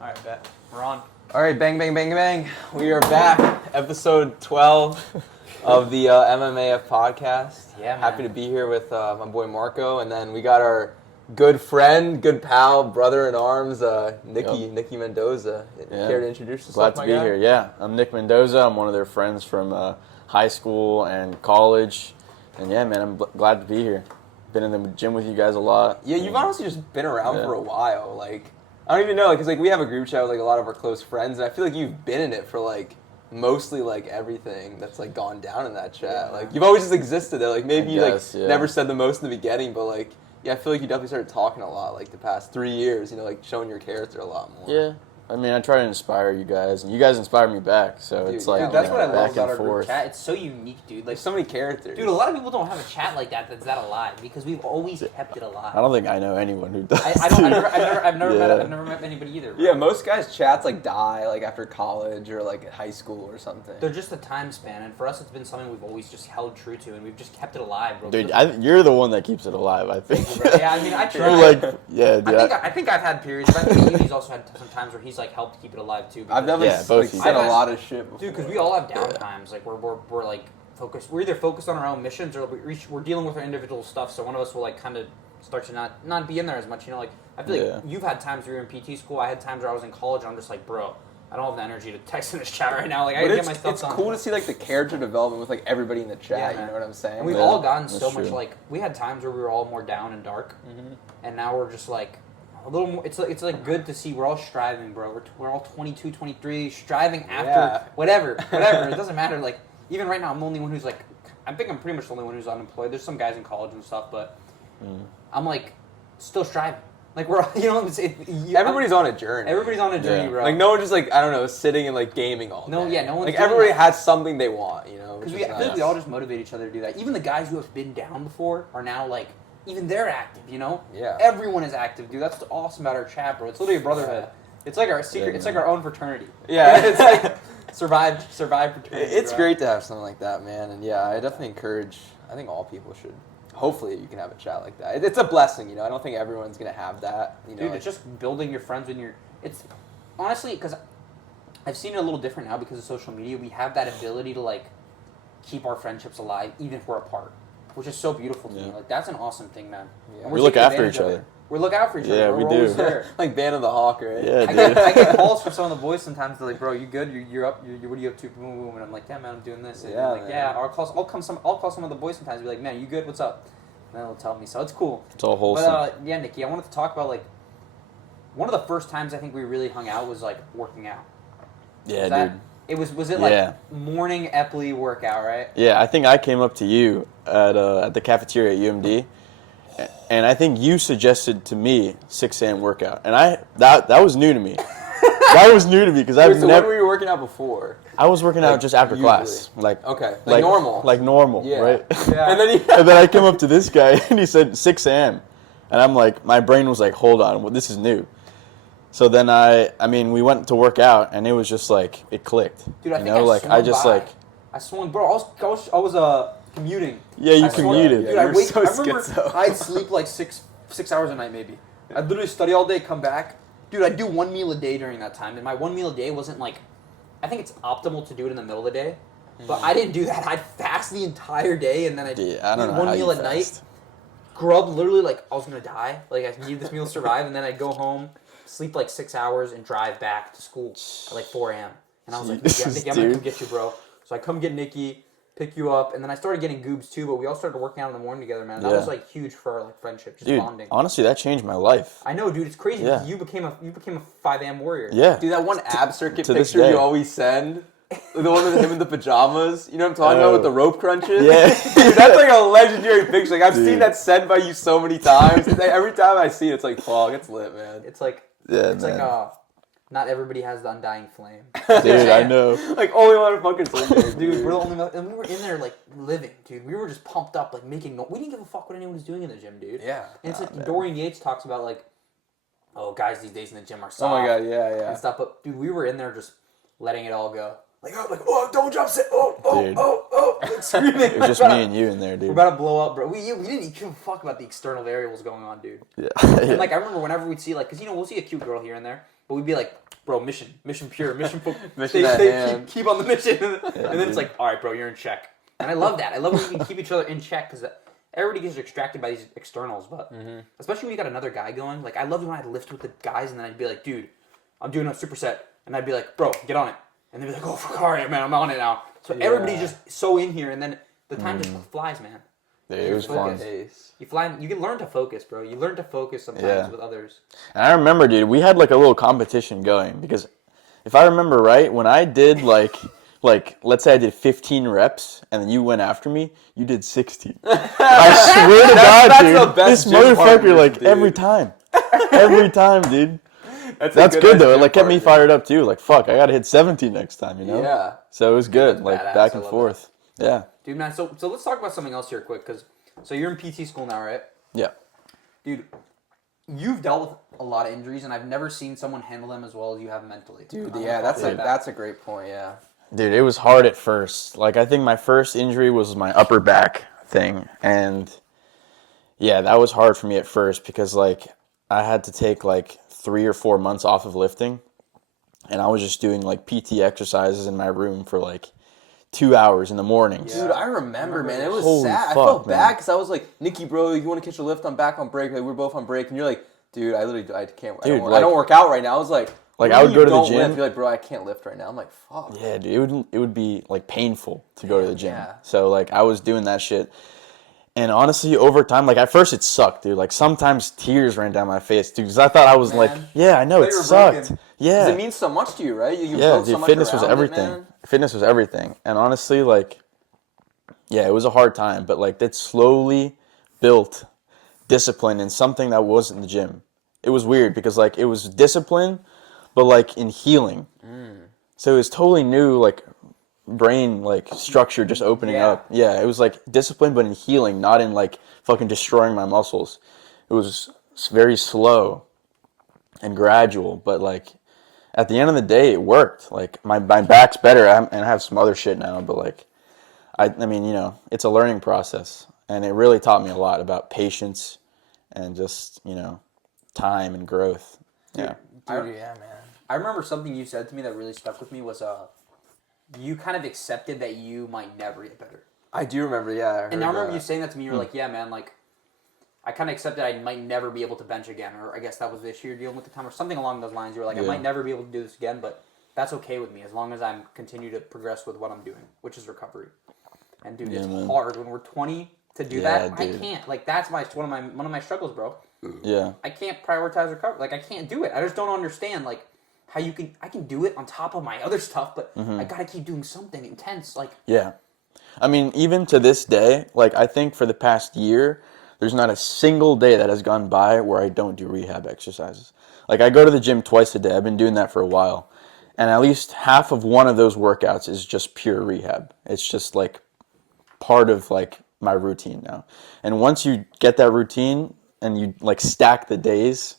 All right, bet. We're on. All right, bang, bang, bang, bang. We are back. Episode 12 of the MMAF podcast. Yeah, man. Happy to be here with my boy Marco. And then we got our good friend, good pal, brother in arms, Nicky Mendoza. Yeah. Care to introduce yourself, Glad to my be guy? here. Yeah, I'm Nick Mendoza. I'm one of their friends from high school and college. And yeah, man, I'm glad to be here. Been in the gym with you guys a lot. Yeah, you've honestly just been around for a while. Like, I don't even know, because we have a group chat with a lot of our close friends, and I feel like you've been in it for mostly everything that's gone down in that chat. Yeah. You've always just existed there. Maybe you yeah. never said the most in the beginning, but I feel like you definitely started talking a lot the past 3 years. Showing your character a lot more. Yeah. I mean, I try to inspire you guys, and you guys inspire me back. So Dude, it's Dude, that's what I love back about and our group forth. chat. It's so unique, dude. There's so many characters. Dude, a lot of people don't have a chat like that that's that alive because we've always kept it alive. I don't think I know anyone who does. I've never met anybody either. Bro. Yeah, most guys' chats die after college or high school or something. They're just a time span, and for us, it's been something we've always just held true to, and we've just kept it alive, bro. Dude, you're the one that keeps it alive, I think. Yeah, I mean, I try. Dude. I think I've had periods, but I think he's also had some times where he's helped keep it alive too. I've definitely both said a lot of shit before. Dude, because we all have down times. We're focused. We're either focused on our own missions or we're dealing with our individual stuff. So one of us will kind of start to not be in there as much. I feel like you've had times where you're in PT school. I had times where I was in college. And I'm just bro, I don't have the energy to text in this chat right now. I gotta get my stuff it's done. cool to see the character development with everybody in the chat. Yeah, you man. know what I'm saying? And we've Yeah, all gotten that's so true. much we had times where we were all more down and dark, and now we're just a little more. It's good to see we're all striving, bro. We're all 22, 23, striving after whatever. It doesn't matter. Even right now, I'm the only one who's I think I'm pretty much the only one who's unemployed. There's some guys in college and stuff, but I'm still striving. We're everybody's on a journey. Everybody's on a journey, Yeah. bro. No one just I don't know, sitting and gaming all day. No, yeah, no one's doing everybody that. has something they want, Because I feel like we all just motivate each other to do that. Even the guys who have been down before are now even they're active, Yeah. Everyone is active, dude. That's awesome about our chat, bro. It's literally a brotherhood. It's like our secret. Yeah, It's like our own fraternity. Yeah, it's survive fraternity. it's bro. great to have something like that, man. And yeah, I definitely encourage. I think all people should. Hopefully, you can have a chat like that. It's a blessing, I don't think everyone's gonna have that. Dude, it's just building your friends when you're. It's honestly because I've seen it a little different now because of social media. We have that ability to keep our friendships alive even if we're apart, which is so beautiful to me. That's an awesome thing, man. Yeah. And We we're look taking after advantage each of other. it. We look out for each other. Yeah, bro. we We're do. always there. like Band of the Hawk, right? Yeah, I get calls from some of the boys sometimes. They're bro, you good? You're up? What are you up to? Boom, boom. And I'm yeah, man, I'm doing this. And Yeah, they're man. yeah. I'll call some of the boys sometimes. And be man, you good? What's up? And then they'll tell me. So it's cool. It's all wholesome. But yeah, Nikki, I wanted to talk about one of the first times I think we really hung out was working out. Yeah, dude. Was it morning Epley workout, right? Yeah, I think I came up to you at the cafeteria at UMD, and I think you suggested to me 6 a.m. workout, and that was new to me. That was new to me because I've So never. when were you working out before? I was working out just after usually. class, Okay, normal. like normal, Yeah. right? Yeah. And then I came up to this guy and he said 6 a.m. And I'm my brain was hold on, well, this is new. So then we went to work out and it was just it clicked. Dude, I think I swung by. I swung, bro. I was commuting. Yeah, you I swung- commuted. Dude, Yeah, I you're wake. so I remember schizo. I'd sleep 6 hours a night maybe. I'd literally study all day, come back. Dude, I'd do one meal a day during that time, and my one meal a day wasn't I think it's optimal to do it in the middle of the day, but I didn't do that. I'd fast the entire day, and then I'd Yeah, I don't eat know one how meal you at night. fast. Grub literally I was gonna die. I needed this meal to survive, and then I'd go home, sleep 6 hours, and drive back to school at 4 a.m. And I was Jesus, Nikki, I'm gonna come dude. get you, bro. So I come get Nikki, pick you up, and then I started getting goobs too. But we all started working out in the morning together, man. That Yeah. was huge for our friendship, just Dude, bonding. honestly, that changed my life. I know, dude. It's crazy. Yeah. Because you became a 5 a.m. warrior. Yeah. Dude, that one ab circuit to this picture day. you always send, the one with him in the pajamas, you know what I'm talking about with the rope crunches? Yeah. Dude, that's a legendary picture. I've Dude. seen that sent by you so many times. Every time I see it, it's fuck, it's lit, man. It's Yeah, it's man. not everybody has the undying flame. Dude, I know. Only one of fucking Sundays, Dude, we're the only and we were in there living, dude. We were just pumped up, making no. We didn't give a fuck what anyone was doing in the gym, dude. Yeah. And it's man. Dorian Yates talks about oh, guys these days in the gym are Oh soft. my god, yeah. And stuff, but dude, we were in there just letting it all go. Don't jump, sit, Dude. screaming. It was just me and you in there, We're dude. about to blow up, bro. We didn't give a fuck about the external variables going on, dude. Yeah. And I remember whenever we'd see because we'll see a cute girl here and there, but we'd be like, bro, mission pure, mission Mission at hand. keep on the mission, and then it's like, all right, bro, you're in check. And I love that. I love when we can keep each other in check because everybody gets distracted by these externals, but especially when you got another guy going. Like I loved when I'd lift with the guys, and then I'd be like, dude, I'm doing a superset, and I'd be like, bro, get on it, and they'd be like, oh, fuck, all right, man, I'm on it now. So everybody's just so in here, and then the time just flies, man. Dude, it was fun. You fly. You can learn to focus, bro. You learn to focus sometimes with others. And I remember, dude, we had like a little competition going because if I remember right, when I did like let's say I did 15 reps and then you went after me, you did 16. I swear to God, dude, the best this gym motherfucker partners, like dude. every time, dude. That's good though. It like kept me fired up too. Like fuck, I gotta hit 17 next time, you know? Yeah. So it was good, That's like badass. back I and love forth. Yeah. Dude, man. So let's talk about something else here, quick, because you're in PT school now, right? Yeah. Dude, you've dealt with a lot of injuries, and I've never seen someone handle them as well as you have mentally. Dude, yeah, that's a great point, yeah. Dude, it was hard at first. Like, I think my first injury was my upper back thing. And, yeah, that was hard for me at first because, like, I had to take, like, 3 or 4 months off of lifting. And I was just doing, like, PT exercises in my room for, like, 2 hours in the mornings. Dude, I remember, man. It was Holy sad. I fuck, felt man. bad because I was like, Nikki, bro, you want to catch a lift? I'm back on break. Like, we're both on break. And you're like, dude, I can't. Dude, I don't work out right now. I was like I would go to the don't gym. Lift? You're like, bro, I can't lift right now. I'm like, fuck. Yeah, dude, it would be, like, painful to go to the gym. Yeah. So, like, I was doing that shit. And honestly, over time, like, at first it sucked, dude. Like, sometimes tears ran down my face, dude, because I thought I was like, yeah, I know, it sucked. Yeah. Because it means so much to you, right? You Yeah, built dude, so much fitness was around it, everything. man. Fitness was everything. And honestly, like, yeah, it was a hard time, but, like, that slowly built discipline in something that wasn't the gym. It was weird because, like, it was discipline, but, like, in healing. So it was totally new, like, brain, like, structure just opening up. Yeah, it was, like, discipline, but in healing, not in, like, fucking destroying my muscles. It was very slow and gradual, but, like, at the end of the day, it worked. Like, my back's better, and I have some other shit now, but, like, I mean, you know, it's a learning process, and it really taught me a lot about patience and just, you know, time and growth. Yeah. Dude, yeah, man. I remember something you said to me that really stuck with me was you kind of accepted that you might never get better. I do remember, yeah. And I remember you saying that to me. You were like, yeah, man, like, I kind of accepted I might never be able to bench again, or I guess that was the issue you're dealing with at the time, or something along those lines. You were like, I might never be able to do this again, but that's okay with me as long as I'm continue to progress with what I'm doing, which is recovery. And dude, it's hard when we're 20 to do that. Dude. I can't. Like, that's one of my struggles, bro. Yeah. I can't prioritize recovery. Like, I can't do it. I just don't understand, like, how I can do it on top of my other stuff, but I gotta keep doing something intense. Like, yeah. I mean, even to this day, like, I think for the past year, there's not a single day that has gone by where I don't do rehab exercises. Like, I go to the gym twice a day. I've been doing that for a while. And at least half of one of those workouts is just pure rehab. It's just, like, part of, like, my routine now. And once you get that routine and you, like, stack the days,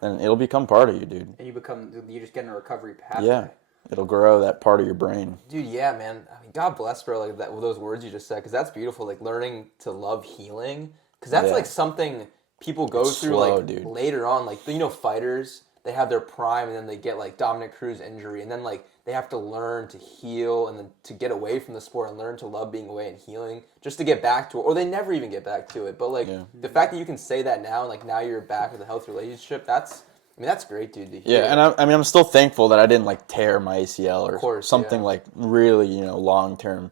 then it'll become part of you, dude. And you just get in a recovery path. Yeah. It'll grow that part of your brain. Dude, yeah, man. I mean, God bless, bro, like, those words you just said, because that's beautiful, like, learning to love healing. Because that's, like, something people go through, slow, like, dude. later on. Like, you know, fighters, they have their prime, and then they get, like, Dominic Cruz injury, and then, like, they have to learn to heal and then to get away from the sport and learn to love being away and healing just to get back to it. Or they never even get back to it. But, like, the fact that you can say that now, and, like, now you're back with a healthy relationship, that's great, dude, to hear. Yeah, and I mean, I'm still thankful that I didn't, like, tear my ACL or something, yeah. like, really, you know, long-term.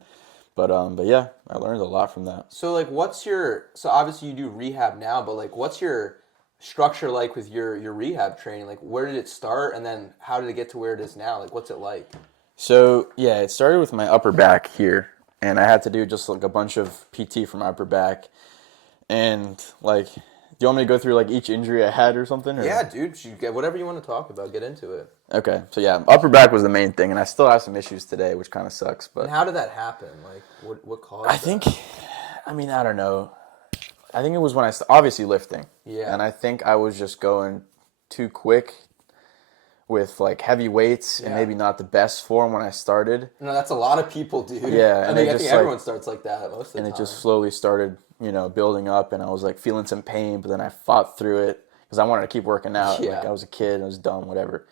But yeah, I learned a lot from that. So, like, so obviously you do rehab now, but, like, what's your structure like with your rehab training? Like, where did it start, and then how did it get to where it is now? Like, what's it like? So, yeah, it started with my upper back here, and I had to do just, like, a bunch of PT for my upper back. And, like, do you want me to go through, like, each injury I had or something? Or? Yeah, dude, whatever you want to talk about, get into it. Okay, so yeah, upper back was the main thing, and I still have some issues today, which kind of sucks. But And how did that happen? Like, what caused I think, I mean, I don't know. I think it was when obviously lifting. Yeah. And I think I was just going too quick with, like, heavy weights and maybe not the best form when I started. No, that's a lot of people, dude. Yeah, I think everyone starts like that most of the time. And it just slowly started, you know, building up, and I was, like, feeling some pain, but then I fought through it because I wanted to keep working out. Yeah. Like, I was a kid, I was dumb, whatever.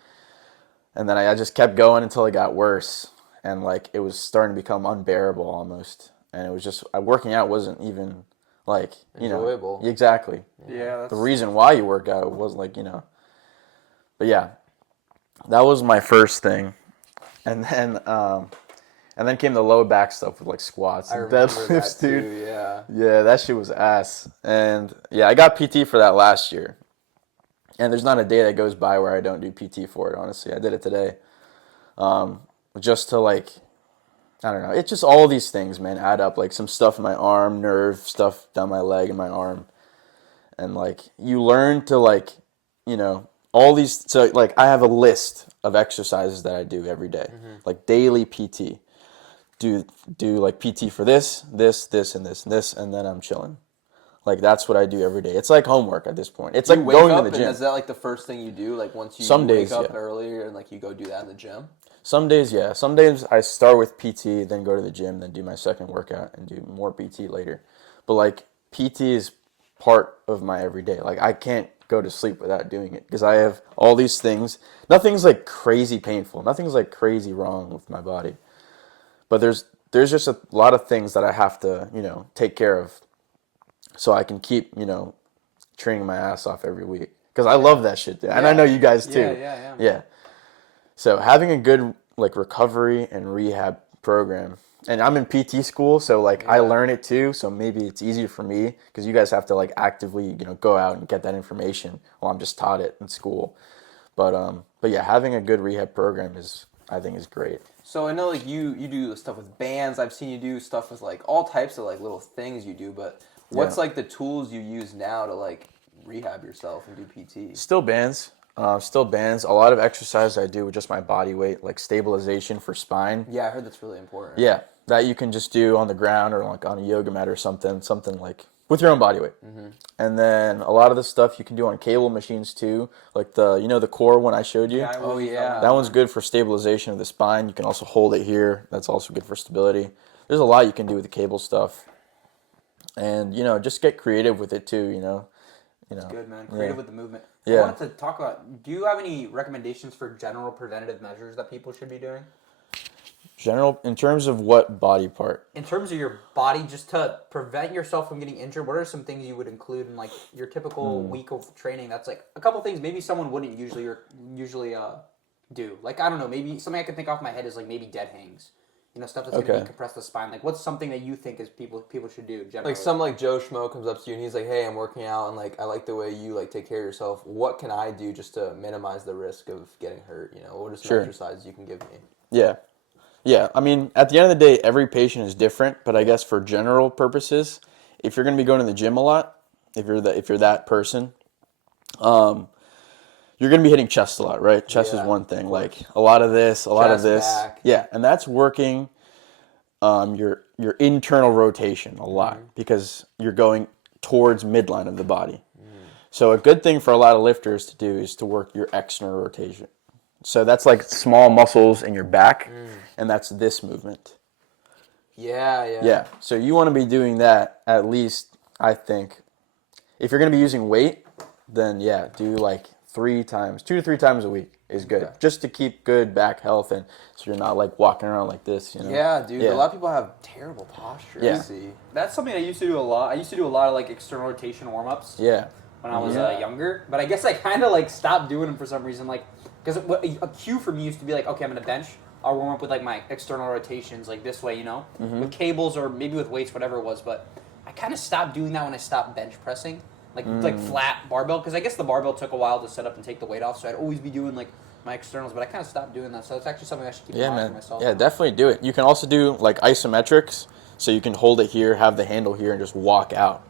And then I just kept going until it got worse. And like it was starting to become unbearable almost. And it was just working out wasn't even like, enjoyable. Exactly. Yeah. The reason why you work out was like, But yeah, that was my first thing. And then came the low back stuff with like squats and deadlifts, dude. Too, yeah. Yeah, that shit was ass. And yeah, I got PT for that last year. And there's not a day that goes by where I don't do PT for it, honestly. I did it today. Just to like, I don't know. It's just all these things, man, add up. Like some stuff in my arm, nerve, stuff down my leg and my arm. And like, you learn to like, all these, so like I have a list of exercises that I do every day. Like daily PT. Do like PT for this, and this, and this, and then I'm chilling. Like that's what I do every day. It's like homework at this point. It's like going to the gym. And is that like the first thing you do? Like once you Some days, wake up yeah. earlier and like you go do that in the gym? Some days, yeah. Some days I start with PT, then go to the gym, then do my second workout and do more PT later. But like PT is part of my everyday. Like I can't go to sleep without doing it because I have all these things. Nothing's like crazy painful. Nothing's like crazy wrong with my body. But there's just a lot of things that I have to, take care of so I can keep, training my ass off every week. Because I love that shit, dude. And I know you guys too. Yeah. So having a good, like, recovery and rehab program. And I'm in PT school, so, like, I learn it too. So maybe it's easier for me because you guys have to, like, actively, go out and get that information while I'm just taught it in school. But yeah, having a good rehab program I think is great. So I know like you do stuff with bands. I've seen you do stuff with like all types of like little things you do. But what's like the tools you use now to like rehab yourself and do PT? Still bands. A lot of exercise I do with just my body weight, like stabilization for spine. Yeah, I heard that's really important. Yeah, that you can just do on the ground or like on a yoga mat or something like with your own body weight. And then a lot of the stuff you can do on cable machines too, like the core one I showed you. Yeah. That one's good for stabilization of the spine. You can also hold it here. That's also good for stability. There's a lot you can do with the cable stuff. And, just get creative with it too, It's good, man. Creative with the movement. Yeah. I wanted to talk about, do you have any recommendations for general preventative measures that people should be doing? General, in terms of what body part? In terms of your body, just to prevent yourself from getting injured, what are some things you would include in like your typical week of training? That's like a couple things maybe someone wouldn't usually do. Like, I don't know, maybe something I can think off my head is like maybe dead hangs. Stuff that's going to decompress the spine. Like, what's something that you think is people should do generally? Like some like Joe Schmo comes up to you and he's like, "Hey, I'm working out and like I like the way you like take care of yourself. What can I do just to minimize the risk of getting hurt? What are some exercises you can give me?" Yeah. I mean, at the end of the day, every patient is different. But I guess for general purposes, if you're going to be going to the gym a lot, if you're that person, you're going to be hitting chest a lot, right? Chest is one thing. Like a lot of this, a lot of this. Back. Yeah, and that's working your internal rotation a lot because you're going towards midline of the body. So a good thing for a lot of lifters to do is to work your external rotation. So that's like small muscles in your back, and that's this movement. Yeah. So you want to be doing that at least, I think. If you're going to be using weight, then do like 2 to 3 times a week is good. Okay. Just to keep good back health and so you're not like walking around like this, Yeah, dude. Yeah. A lot of people have terrible posture. Yeah. That's something I used to do a lot. I used to do a lot of like external rotation warm-ups. Yeah. When I was younger, but I guess I kind of like stopped doing them for some reason. Like, because a cue for me used to be like, okay, I'm gonna bench. I'll warm up with like my external rotations, like this way, with cables or maybe with weights, whatever it was. But I kind of stopped doing that when I stopped bench pressing, like flat barbell. Because I guess the barbell took a while to set up and take the weight off, so I'd always be doing like my externals. But I kind of stopped doing that, so it's actually something I should keep in mind for myself. Yeah, definitely do it. You can also do like isometrics, so you can hold it here, have the handle here, and just walk out.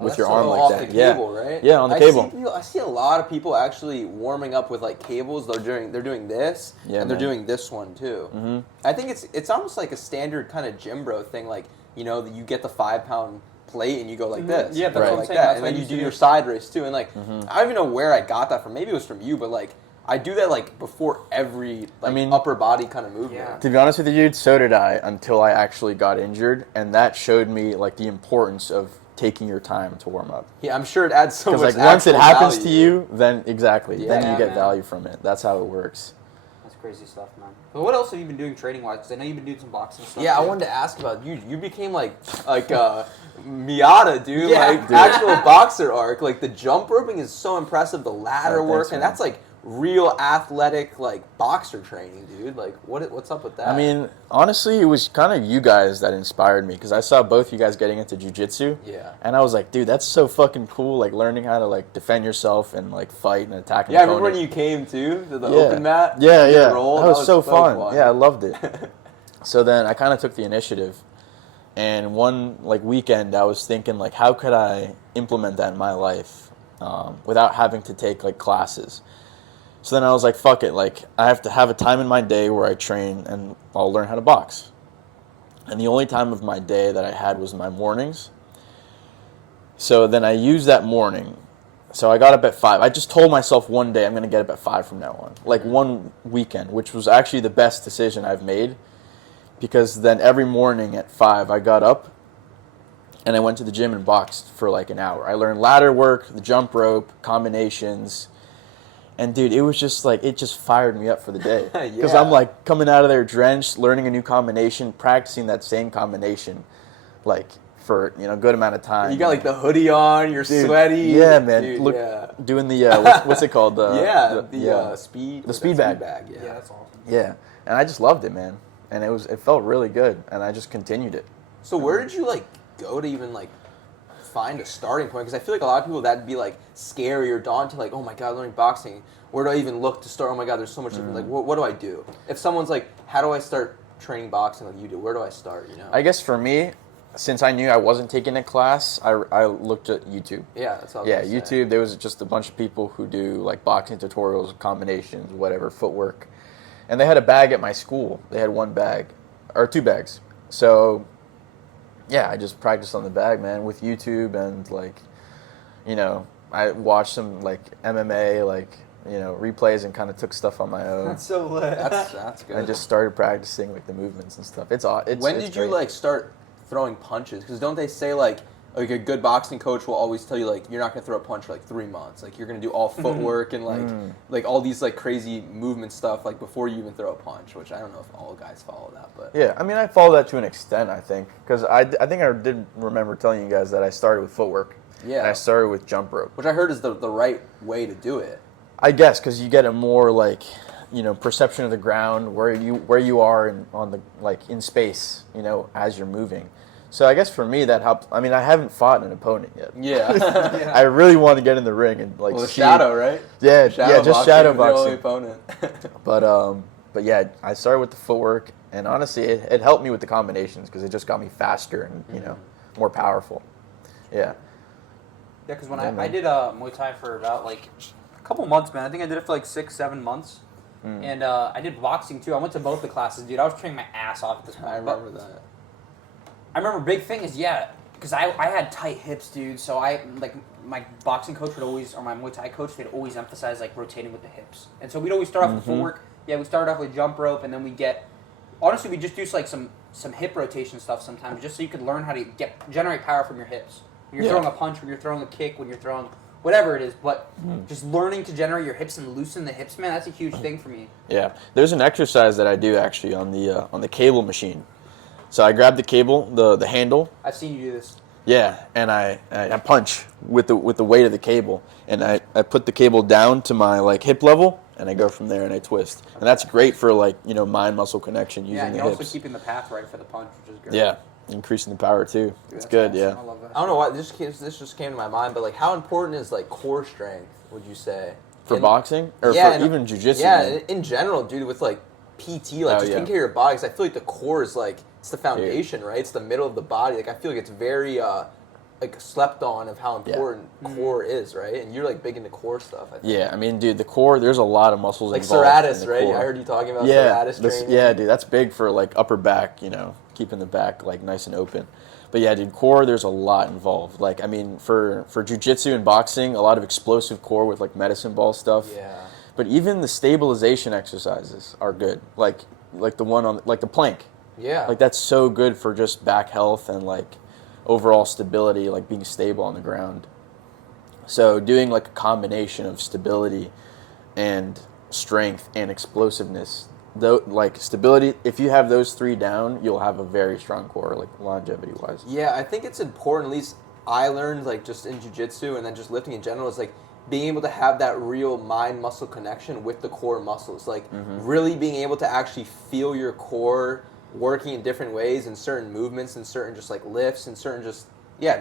With your arm like that. Off the cable, right? Yeah, on the cable. I see a lot of people actually warming up with like cables. They're doing this, and they're doing this one too. Mm-hmm. I think it's almost like a standard kind of gym bro thing. Like, you get the 5-pound plate and you go like this. Yeah, that's like that. And then you do your side race too. And like, I don't even know where I got that from. Maybe it was from you, but like, I do that like before every upper body kind of movement. Yeah. To be honest with you, dude, so did I until I actually got injured, and that showed me like the importance of taking your time to warm up. Yeah, I'm sure it adds so much. Because like once it happens to you, then then you get man. value from it. That's how it works. crazy stuff, man. But what else have you been doing training wise? Because I know you've been doing some boxing stuff. Yeah, I wanted to ask about you. You became like Miata, dude. Yeah. Like actual boxer arc. Like the jump roping is so impressive. The ladder Oh, work, thanks, and man. that's like real athletic like boxer training, dude. Like what's up with that? I mean, honestly, it was kind of you guys that inspired me because I saw both you guys getting into jiu-jitsu. Yeah. And I was like, dude, that's so fucking cool. Like learning how to like defend yourself and like fight and attack. Yeah, I remember when you came too to the open mat. Yeah, you did yeah. roll. That was so fun. Yeah, I loved it. So then I kind of took the initiative. And one like weekend, I was thinking like, how could I implement that in my life without having to take like classes? So then I was like, fuck it. Like I have to have a time in my day where I train and I'll learn how to box. And the only time of my day that I had was my mornings. So then I used that morning. So I got up at 5. I just told myself one day I'm going to get up at 5 from now on. Like one weekend, which was actually the best decision I've made. Because then every morning at 5, I got up and I went to the gym and boxed for like an hour. I learned ladder work, the jump rope, combinations. And dude, it was just like, it just fired me up for the day. Because Yeah. I'm like coming out of there drenched, learning a new combination, practicing that same combination like for, a good amount of time. You got like the hoodie on, you're Dude, sweaty. Yeah, man. Dude, Look, yeah. doing the, what's it called? Speed. The speed bag. Yeah. Yeah, that's awesome. Yeah. And I just loved it, man. And it felt really good. And I just continued it. So where did you like go to even like find a starting point? Because I feel like a lot of people that'd be like scary or daunting. Like, oh my god, learning boxing. Where do I even look to start? Oh my god, there's so much different. Like, what do I do? If someone's like, how do I start training boxing like you do? Where do I start? I guess for me, since I knew I wasn't taking a class, I looked at YouTube. Yeah, that's all. Yeah, YouTube. There was just a bunch of people who do like boxing tutorials, combinations, whatever, footwork, and they had a bag at my school. They had one bag, or 2 bags. So, yeah, I just practiced on the bag, man, with YouTube and like, I watched some like MMA, like replays and kind of took stuff on my own. That's so lit. That's good. I just started practicing like the movements and stuff. It's when it's did you great. like start throwing punches? Because don't they say like a good boxing coach will always tell you like you're not gonna throw a punch for like 3 months. Like you're gonna do all footwork and like all these like crazy movement stuff like before you even throw a punch. Which I don't know if all guys follow that, but Yeah, I mean, I follow that to an extent, I think. Because I think I did remember telling you guys that I started with footwork. Yeah. And I started with jump rope. which I heard is the right way to do it. I guess because you get a more like, perception of the ground, where you are in space, as you're moving. So I guess for me that helped. I mean, I haven't fought an opponent yet. Yeah. I really want to get in the ring and like Well, the see. shadow, right? Yeah, just shadow is the only boxing. opponent. But yeah, I started with the footwork, and honestly, it helped me with the combinations because it just got me faster and more powerful. Yeah. Yeah, because when Yeah, I man. did Muay Thai for about like a couple months, man. I think I did it for like 6-7 months. And I did boxing too. I went to both the classes, dude. I was training my ass off at this point. I remember that. I remember big thing is, because I had tight hips, dude. So my boxing coach would always, or my Muay Thai coach, they'd always emphasize like rotating with the hips. And so we'd always start off with footwork. Yeah, we started off with jump rope, and then we honestly, we just do like some hip rotation stuff sometimes, just so you could learn how to generate power from your hips. When you're throwing a punch, when you're throwing a kick, when you're throwing whatever it is, but just learning to generate your hips and loosen the hips, man, that's a huge thing for me. Yeah, there's an exercise that I do actually on the cable machine. So I grab the cable, the handle. I've seen you do this. Yeah, and I punch with the weight of the cable, and I put the cable down to my like hip level, and I go from there and I twist, and that's great for like mind muscle connection using Yeah, and the you're hips. also keeping the path right for the punch, which is good. Yeah, increasing the power too. Dude, It's that's good. awesome. Yeah. I love that. I don't know why this just came to my mind, but like how important is like core strength? Would you say For boxing or yeah, for and- even jujitsu? Yeah, man. in general, dude, with like PT, like Oh, just yeah. taking care of your body. 'Cause I feel like the core is like it's the foundation, right? It's the middle of the body. Like I feel like it's very like slept on of how important core is, right? And you're like big into core stuff. I think. Yeah, I mean, dude, the core. There's a lot of muscles Like involved. serratus, in the right? core. I heard you talking about Yeah, serratus training. yeah, dude, that's big for like upper back. Keeping the back like nice and open. But yeah, dude, core. There's a lot involved. Like, I mean, for jujitsu and boxing, a lot of explosive core with like medicine ball stuff. Yeah. But even the stabilization exercises are good. Like the one on like the plank. Yeah. Like that's so good for just back health and like overall stability, like being stable on the ground. So doing like a combination of stability and strength, and explosiveness. Though, like stability, if you have those three down, you'll have a very strong core, like longevity wise. Yeah, I think it's important. At least I learned, like just in jiu-jitsu and then just lifting in general, is like being able to have that real mind muscle connection with the core muscles. Like really being able to actually feel your core working in different ways and certain movements and certain just like lifts and certain just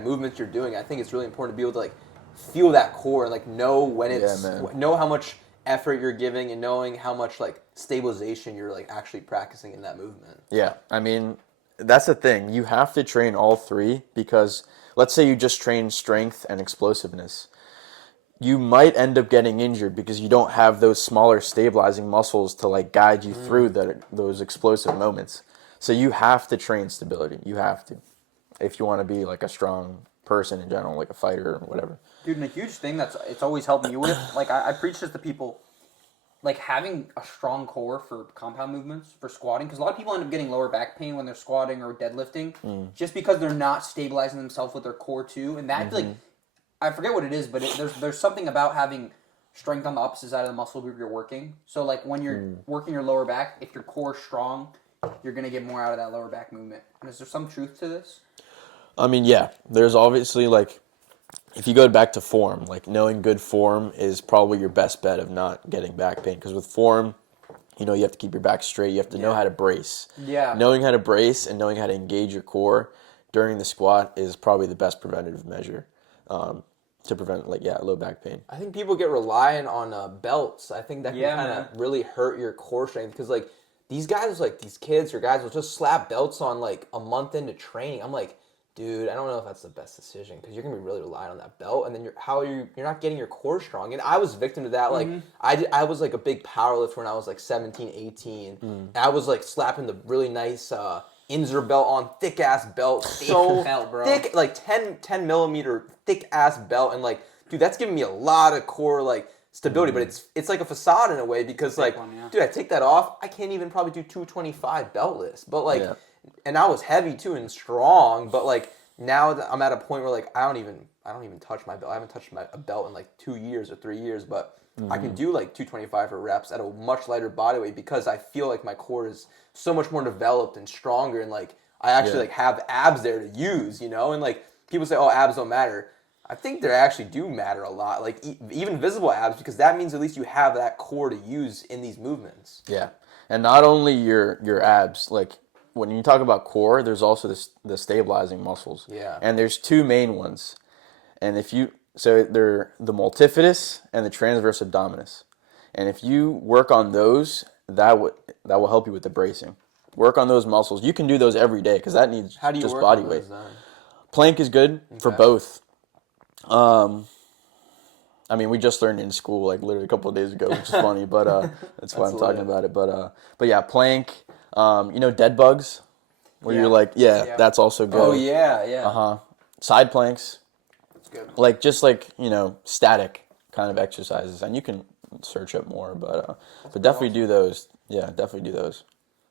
movements you're doing. I think it's really important to be able to like feel that core and like know when it's know how much effort you're giving and knowing how much like stabilization you're like actually practicing in that movement. Yeah, I mean, that's the thing. You have to train all three because let's say you just train strength and explosiveness. You might end up getting injured because you don't have those smaller stabilizing muscles to like guide you through those explosive moments. So you have to train stability. You have to, if you want to be like a strong person in general, like a fighter or whatever. Dude, and a huge thing it's always helped me with, like I preach this to people, like having a strong core for compound movements, for squatting, because a lot of people end up getting lower back pain when they're squatting or deadlifting, just because they're not stabilizing themselves with their core too, and that like, I forget what it is, but there's something about having strength on the opposite side of the muscle group you're working. So like when you're working your lower back, if your core's strong, you're gonna get more out of that lower back movement. And is there some truth to this? I mean, yeah, there's obviously like, if you go back to form, like knowing good form is probably your best bet of not getting back pain. Because with form, you know, you have to keep your back straight. You have to know how to brace. Yeah. Knowing how to brace and knowing how to engage your core during the squat is probably the best preventative measure to prevent, like, low back pain. I think people get reliant on belts. I think that can kind of really hurt your core strength because, like, these guys, like, these kids or guys will just slap belts on, like, a month into training. I'm like, dude, I don't know if that's the best decision because you're gonna be really reliant on that belt, and then you're not getting your core strong. And I was victim to that. Like I was like a big power lifter when I was like 17, 18. And I was like slapping the really nice Inzer belt on, thick ass belt, so belt, bro. thick, like 10 millimeter thick ass belt, and like, dude, that's giving me a lot of core like stability, but it's like a facade in a way because like, dude, I take that off, I can't even probably do 225 beltless, but like. Yeah. And I was heavy too and strong, but like now I'm at a point where like I don't even touch my belt. I haven't touched a belt in like 2 years or 3 years, but I can do like 225 for reps at a much lighter body weight because I feel like my core is so much more developed and stronger, and like I actually like have abs there to use, you know. And like people say, oh, abs don't matter. I think they actually do matter a lot, like even visible abs, because that means at least you have that core to use in these movements. Yeah, and not only your abs, like. When you talk about core, there's also the stabilizing muscles. Yeah. And there's two main ones. And they're the multifidus and the transverse abdominis. And if you work on those, that will help you with the bracing. Work on those muscles. You can do those every day because that needs just body weight. Plank is good for both. I mean, we just learned it in school, like literally a couple of days ago, which is funny, but that's why I'm talking about it. But yeah, plank. You know, dead bugs, where you're like, that's also good. Oh yeah. Side planks. That's good. Like just like, you know, static kind of exercises, and you can search up more, but definitely do those. Yeah, definitely do those.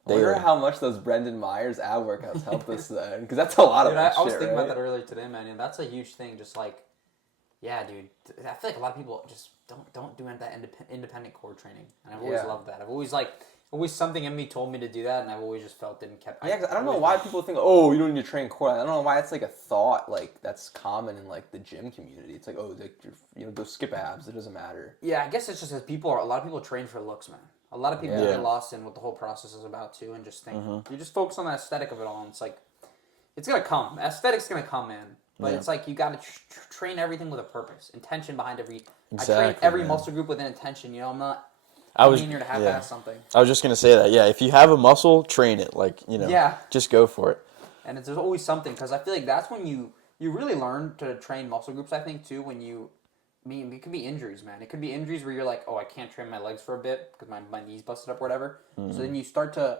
I wonder how much those Brendan Myers ab workouts helped us then, because that's a lot of shit, I was thinking about that earlier today, man, and that's a huge thing. Just like, yeah, dude, I feel like a lot of people just don't do that independent core training, and I've always loved that. I've always something in me told me to do that, and I've always just felt it and kept. Yeah, because I don't know why people think, oh, you don't need to train core. I don't know why it's like a thought like that's common in like the gym community. It's like, oh, like go skip abs. It doesn't matter. Yeah, I guess it's just that a lot of people train for looks, man. A lot of people get lost in what the whole process is about too, and just think you just focus on the aesthetic of it all. And it's like, it's gonna come. Aesthetic's gonna come in, but it's like you gotta train everything with a purpose, intention behind every. Exactly, I train every muscle group with an intention. You know, I'm not. I was here to half-ass something. I was just gonna say that. Yeah, if you have a muscle, train it. Like, you know. Yeah. Just go for it. And there's always something, because I feel like that's when you really learn to train muscle groups. I think too, when it could be injuries, man. It could be injuries where you're like, oh, I can't train my legs for a bit because my knee's busted up or whatever. So then you start to,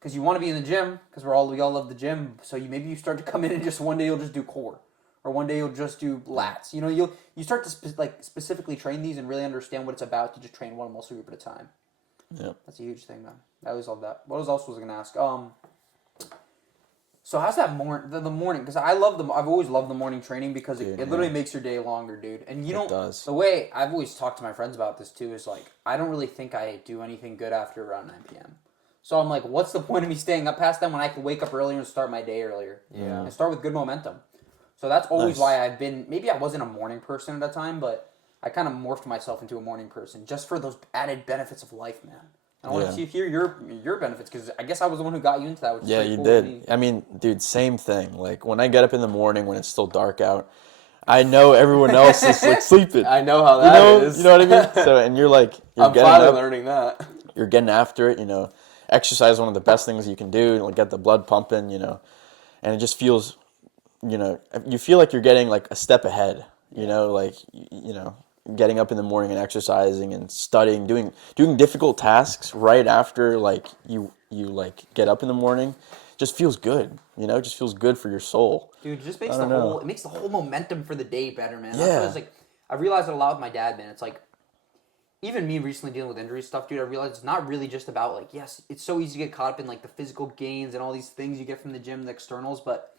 because you want to be in the gym, because we all love the gym. So maybe you start to come in and just one day you'll just do core. Or one day you'll just do lats. You know, you start to specifically train these and really understand what it's about to just train one muscle group at a time. Yeah, that's a huge thing, man. I always love that. What else was I gonna ask? So how's that the morning? Because I've always loved the morning training because Dude, it literally makes your day longer, dude. And you don't. does. The way I've always talked to my friends about this too is like I don't really think I do anything good after around 9 p.m. So I'm like, what's the point of me staying up past them when I can wake up earlier and start my day earlier? Yeah. And start with good momentum. So that's always Nice. why I've been. Maybe I wasn't a morning person at a time, but I kind of morphed myself into a morning person just for those added benefits of life, man. I want to hear your benefits because I guess I was the one who got you into that. Which is Yeah, pretty you cool did. I mean, dude, same thing. Like when I get up in the morning when it's still dark out, I know everyone else is like sleeping. I know how that is. You know what I mean? So, and you're like, you're I'm getting finally up, learning that. you're getting after it. You know, exercise is one of the best things you can do. Like get the blood pumping. You know, and it just feels, you know, you feel like you're getting like a step ahead. You know, like you know, getting up in the morning and exercising and studying, doing difficult tasks right after like you like get up in the morning, just feels good. You know, just feels good for your soul. Dude, it just makes I don't know. it makes the whole momentum for the day better, man. Yeah. That's why it's like I realized it a lot with my dad, man. It's like even me recently dealing with injury stuff, dude, I realized it's not really just about like, yes, it's so easy to get caught up in like the physical gains and all these things you get from the gym, the externals, but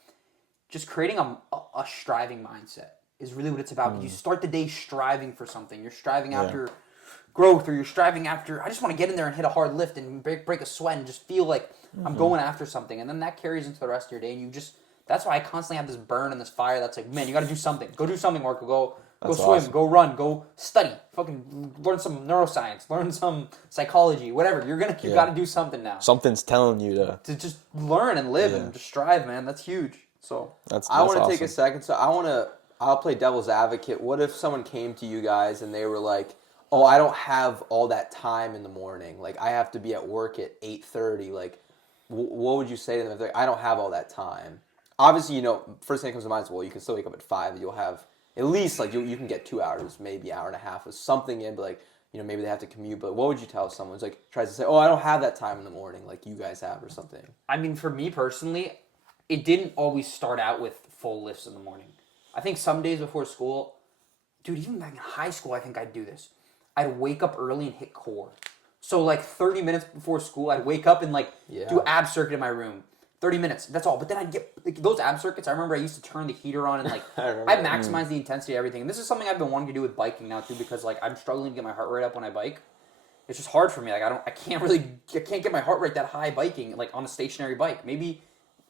just creating a striving mindset is really what it's about. You start the day striving for something. You're striving after growth, or you're striving after, I just want to get in there and hit a hard lift and break a sweat and just feel like I'm going after something. And then that carries into the rest of your day. And you just, that's why I constantly have this burn and this fire that's like, man, you got to do something. Go do something, Marco. Go That's swim, awesome. go run, go study, fucking learn some neuroscience, learn some psychology, whatever. You got to do something now. Something's telling you to Just learn and live and just strive, man. That's huge. So that's I want to awesome. take a second. So I'll play devil's advocate. What if someone came to you guys and they were like, "Oh, I don't have all that time in the morning. Like I have to be at work at 8:30." Like, what would you say to them if they're like, "I don't have all that time"? Obviously, you know, first thing that comes to mind is, well, you can still wake up at 5. You'll have at least like you can get 2 hours, maybe hour and a half of something in, but like, you know, maybe they have to commute. But what would you tell someone who's like tries to say, "Oh, I don't have that time in the morning," like you guys have or something? I mean, for me personally, it didn't always start out with full lifts in the morning. I think some days before school, dude, even back in high school, I think I'd do this. I'd wake up early and hit core. So like 30 minutes before school, I'd wake up and like do ab circuit in my room. 30 minutes, that's all. But then I'd get like, those ab circuits. I remember I used to turn the heater on and like I maximize the intensity of everything. And this is something I've been wanting to do with biking now too, because like I'm struggling to get my heart rate up when I bike. It's just hard for me. Like I can't get my heart rate that high biking like on a stationary bike. Maybe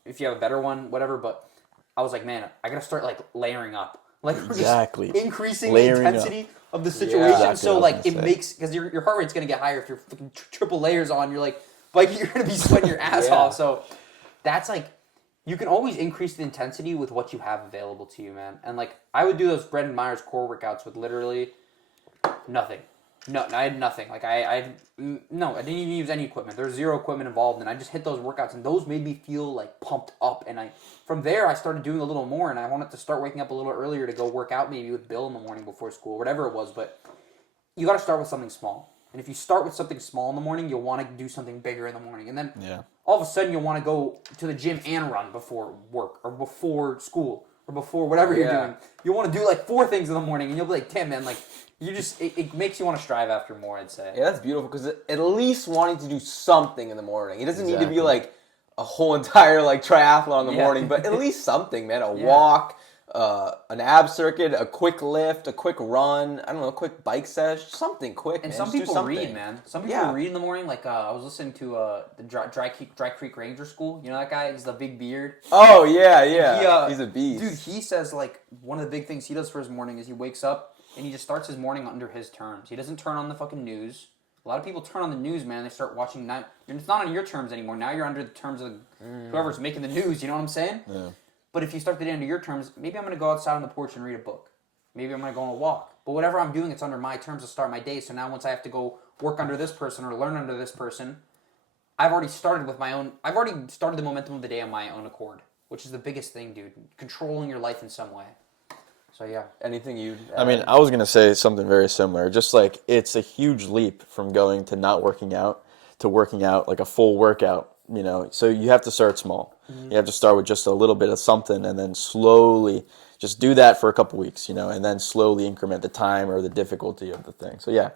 if you have a better one, whatever. But I was like, man, I gotta start like layering up, like Exactly. just increasing Layering the intensity of the situation. exactly So what I like was it gonna say. makes, because your heart rate's gonna get higher if you're fucking triple layers on. You're like biking, you're gonna be sweating your ass off. So that's like, you can always increase the intensity with what you have available to you, man. And like I would do those Brendan Myers core workouts with literally nothing. No, I had nothing. Like I didn't even use any equipment. There's zero equipment involved, and I just hit those workouts, and those made me feel like pumped up. And from there I started doing a little more, and I wanted to start waking up a little earlier to go work out maybe with Bill in the morning before school, whatever it was. But you got to start with something small, and if you start with something small in the morning, you'll want to do something bigger in the morning, and then all of a sudden you'll want to go to the gym and run before work or before school or before whatever you're doing. You want to do like 4 things in the morning, and you'll be like, damn, man, like. You just, it makes you want to strive after more, I'd say. Yeah, that's beautiful, because at least wanting to do something in the morning. It doesn't need to be like a whole entire like triathlon in the morning, but at least something, man. A walk, an ab circuit, a quick lift, a quick run, I don't know, a quick bike sesh, something quick, And man. some Just do people something. read, man. Some people read in the morning. Like, I was listening to the Dry Creek Ranger School. You know that guy? He's the big beard. Oh, yeah. He's a beast. Dude, he says, like, one of the big things he does for his morning is he wakes up, and he just starts his morning under his terms. He doesn't turn on the fucking news. A lot of people turn on the news, man. They start watching now. It's not on your terms anymore. Now you're under the terms of whoever's making the news. You know what I'm saying? Yeah. But if you start the day under your terms, maybe I'm going to go outside on the porch and read a book. Maybe I'm going to go on a walk. But whatever I'm doing, it's under my terms to start my day. So now once I have to go work under this person or learn under this person, I've already started the momentum of the day on my own accord, which is the biggest thing, dude. Controlling your life in some way. So yeah. Anything you? I mean, I was gonna say something very similar. Just like it's a huge leap from going to not working out to working out like a full workout. You know, so you have to start small. You have to start with just a little bit of something, and then slowly just do that for a couple weeks. You know, and then slowly increment the time or the difficulty of the thing. So yeah,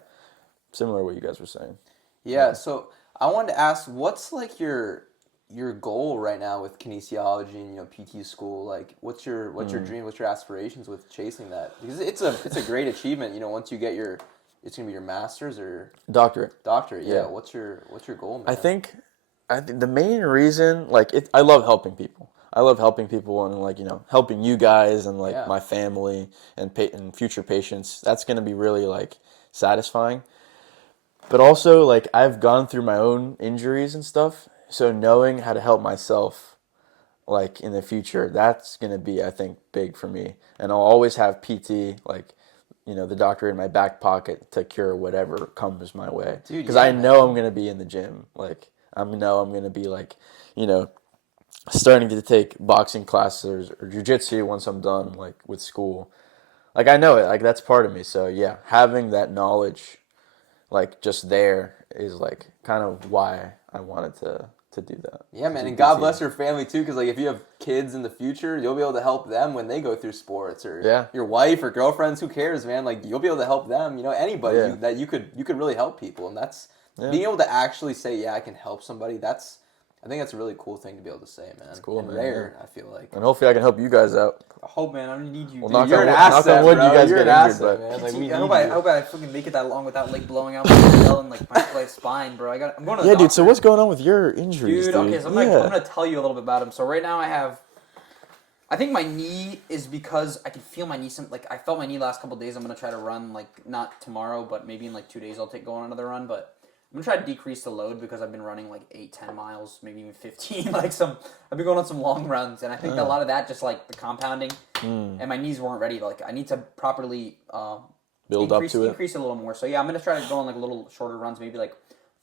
similar to what you guys were saying. Yeah. So I wanted to ask, what's like your your goal right now with kinesiology and PT school? Like, what's your dream? What's your aspirations with chasing that? Because it's a great achievement. Once you get it's gonna be your master's or Doctorate. doctorate. Yeah. Yeah. What's your goal, man? I think the main reason, like, I love helping people. I love helping people and, like, helping you guys and, like, my family and future patients. That's going to be really, like, satisfying. But also, like, I've gone through my own injuries and stuff, so knowing how to help myself, like, in the future, that's going to be, I think, big for me. And I'll always have PT, like, the doctor in my back pocket to cure whatever comes my way. Because I know I'm going to be in the gym. Like, I know I'm going to be, like, starting to take boxing classes or jiu-jitsu once I'm done, like, with school. Like, I know it. Like, that's part of me. So, yeah, having that knowledge, like, just there is, like, kind of why I wanted to do that. Yeah, man, and God bless your family, too, because, like, if you have kids in the future, you'll be able to help them when they go through sports, or your wife or girlfriends, who cares, man? Like, you'll be able to help them, anybody that you could really help people, and that's, being able to actually say, I can help somebody, I think that's a really cool thing to be able to say, man. It's cool, and man. Rare, I feel like. And hopefully I can help you guys out. I hope, man. I need you. Well, Dude, you're an asset, knock on wood, bro. you guys You're get an injured, asset, but man. Like, we I hope I fucking make it that long without, like, blowing out my tail and, like, my spine, bro. I'm going to the doctor. Dude, so what's going on with your injuries, dude? Okay, so I'm going to tell you a little bit about them. So right now I think my knee is because I can feel my knee. I felt my knee last couple of days. I'm going to try to run, like, not tomorrow, but maybe in, like, 2 days I'll go on another run. But I'm going to try to decrease the load because I've been running, like, 8-10 miles, maybe even 15. I've been going on some long runs. And I think a lot of that, just, like, the compounding. And my knees weren't ready. Like, I need to properly build up to it. Increase it a little more. So, yeah, I'm going to try to go on, like, little shorter runs, maybe, like,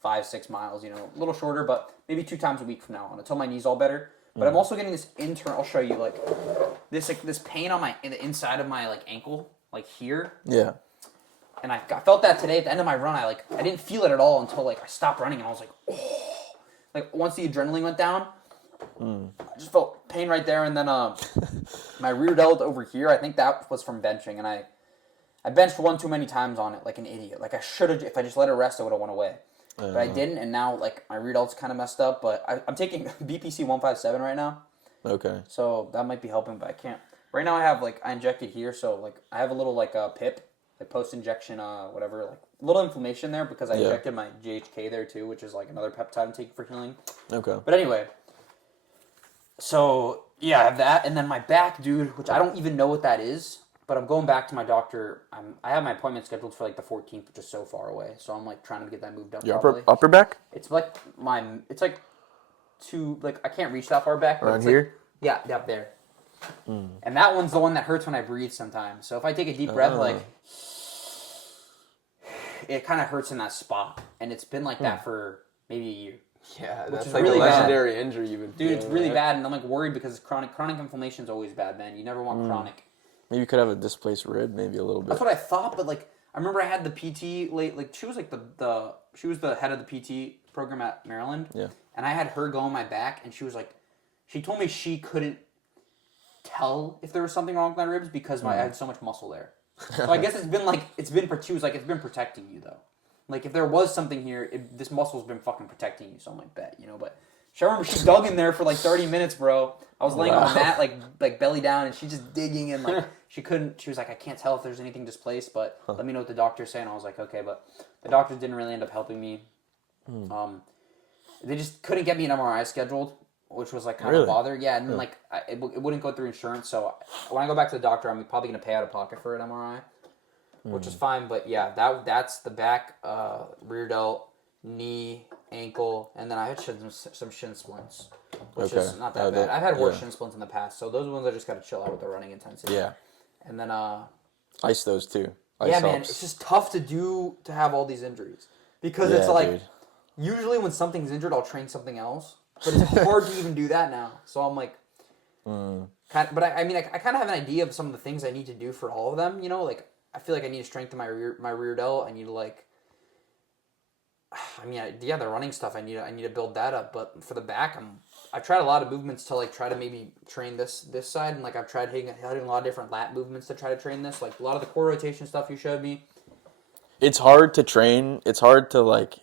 5-6 miles, a little shorter, but maybe 2 times a week from now on until my knee's all better. But I'm also getting this internal. I'll show you, like, this pain on the inside of my, like, ankle, like, here. Yeah. And I felt that today at the end of my run. I didn't feel it at all until, like, I stopped running, and I was like, oh. Like, once the adrenaline went down, I just felt pain right there. And then my rear delt over here, I think that was from benching. And I benched one too many times on it, like an idiot. Like, I should have, if I just let it rest, I would have went away. But I didn't, and now, like, my rear delt's kind of messed up. But I'm taking BPC 157 right now. Okay. So that might be helping, but I can't. Right now I injected here, so, like, I have a little, like, PIP. Like, post-injection, whatever, like, a little inflammation there because I injected my GHK there, too, which is, like, another peptide I'm taking for healing. Okay. But anyway, so, yeah, I have that. And then my back, dude, which I don't even know what that is, but I'm going back to my doctor. I have my appointment scheduled for, like, the 14th, which is so far away. So I'm, like, trying to get that moved up. Your upper back? It's, like, I can't reach that far back. Around here? Like, yeah, up there. And that one's the one that hurts when I breathe sometimes. So if I take a deep breath, like, it kind of hurts in that spot. And it's been like that for maybe a year. Yeah, that's like really a legendary injury you've been feeling. Dude, it's really bad, and I'm, like, worried because chronic inflammation is always bad, man. You never want chronic. Maybe you could have a displaced rib, maybe a little bit. That's what I thought, but, like, I remember I had the PT she was, like, she was the head of the PT program at Maryland. Yeah. And I had her go on my back, and she was like, she told me she couldn't tell if there was something wrong with my ribs because I had so much muscle there. So I guess she was like, it's been protecting you, though. Like, if there was something here, this muscle's been fucking protecting you, so I'm like, bet, but I remember she dug in there for, like, 30 minutes, bro. I was laying on the mat, like belly down, and she's just digging, and, like, she was like, I can't tell if there's anything displaced, but let me know what the doctor's saying. I was like, okay, but the doctors didn't really end up helping me. They just couldn't get me an MRI scheduled, which was, like, kind of a bother. Yeah, and then, like, it wouldn't go through insurance, so when I go back to the doctor, I'm probably going to pay out of pocket for an MRI, which is fine. But, yeah, that's the back, rear delt, knee, ankle, and then I had some shin splints, which is not that bad. I've had worse shin splints in the past, so those ones I just got to chill out with the running intensity. Yeah. And then... ice those, too. Ice helps. Man, it's just tough to have all these injuries. Because it's like... Dude. Usually when something's injured, I'll train something else. But it's hard to even do that now. So I'm like, but I kind of have an idea of some of the things I need to do for all of them. Like, I feel like I need to strengthen my rear delt. I need to, like, the running stuff. I need to build that up. But for the back, I've tried a lot of movements to, like, try to maybe train this side, and, like, I've tried hitting a lot of different lat movements to try to train this. Like, a lot of the core rotation stuff you showed me. It's hard to train. It's hard to, like,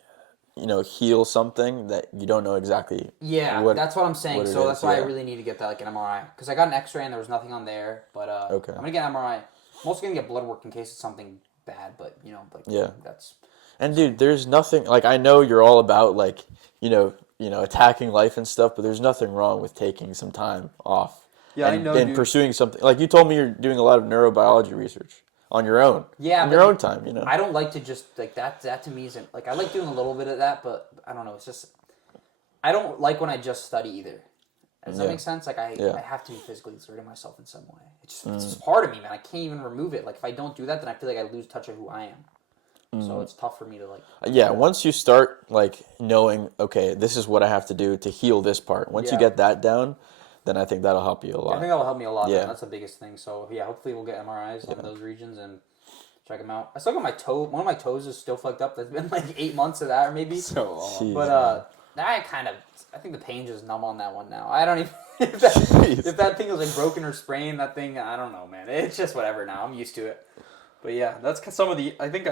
heal something that you don't know exactly. Yeah, that's what I'm saying. what it So is, that's why I yeah. really need to get that like an MRI because I got an X-ray and there was nothing on there. But Okay. I'm gonna get an MRI. I'm also gonna get blood work in case it's something bad. But Yeah. that's And dude, there's nothing like I know you're all about like attacking life and stuff, but there's nothing wrong with taking some time off. Yeah, I and, know, and dude. pursuing something like you told me you're doing a lot of neurobiology research on your own. Yeah, in but your own time. I don't like to just like that. That to me isn't like I like doing a little bit of that, but I don't know. It's just I don't like when I just study either. Does that Yeah. make sense? Like I Yeah. have to be physically exerting myself in some way. It's just part of me, man. I can't even remove it. Like if I don't do that, then I feel like I lose touch of who I am. So it's tough for me to like. Yeah, once you start like knowing, okay, this is what I have to do to heal this part. Once you Yeah. get that down, then I think that'll help you a I lot. think that'll help me a lot, Yeah. man. That's the biggest thing. So yeah, hopefully we'll get MRIs in those regions and check them out. I still got my toe. One of my toes is still fucked up. There's been like 8 months of that, or maybe. So long. Jeez, But I think the pain just numb on that one now. I don't even Jeez. if that thing was like broken or sprained. That thing, I don't know, man. It's just whatever now. I'm used to it. But yeah, that's some of the. I think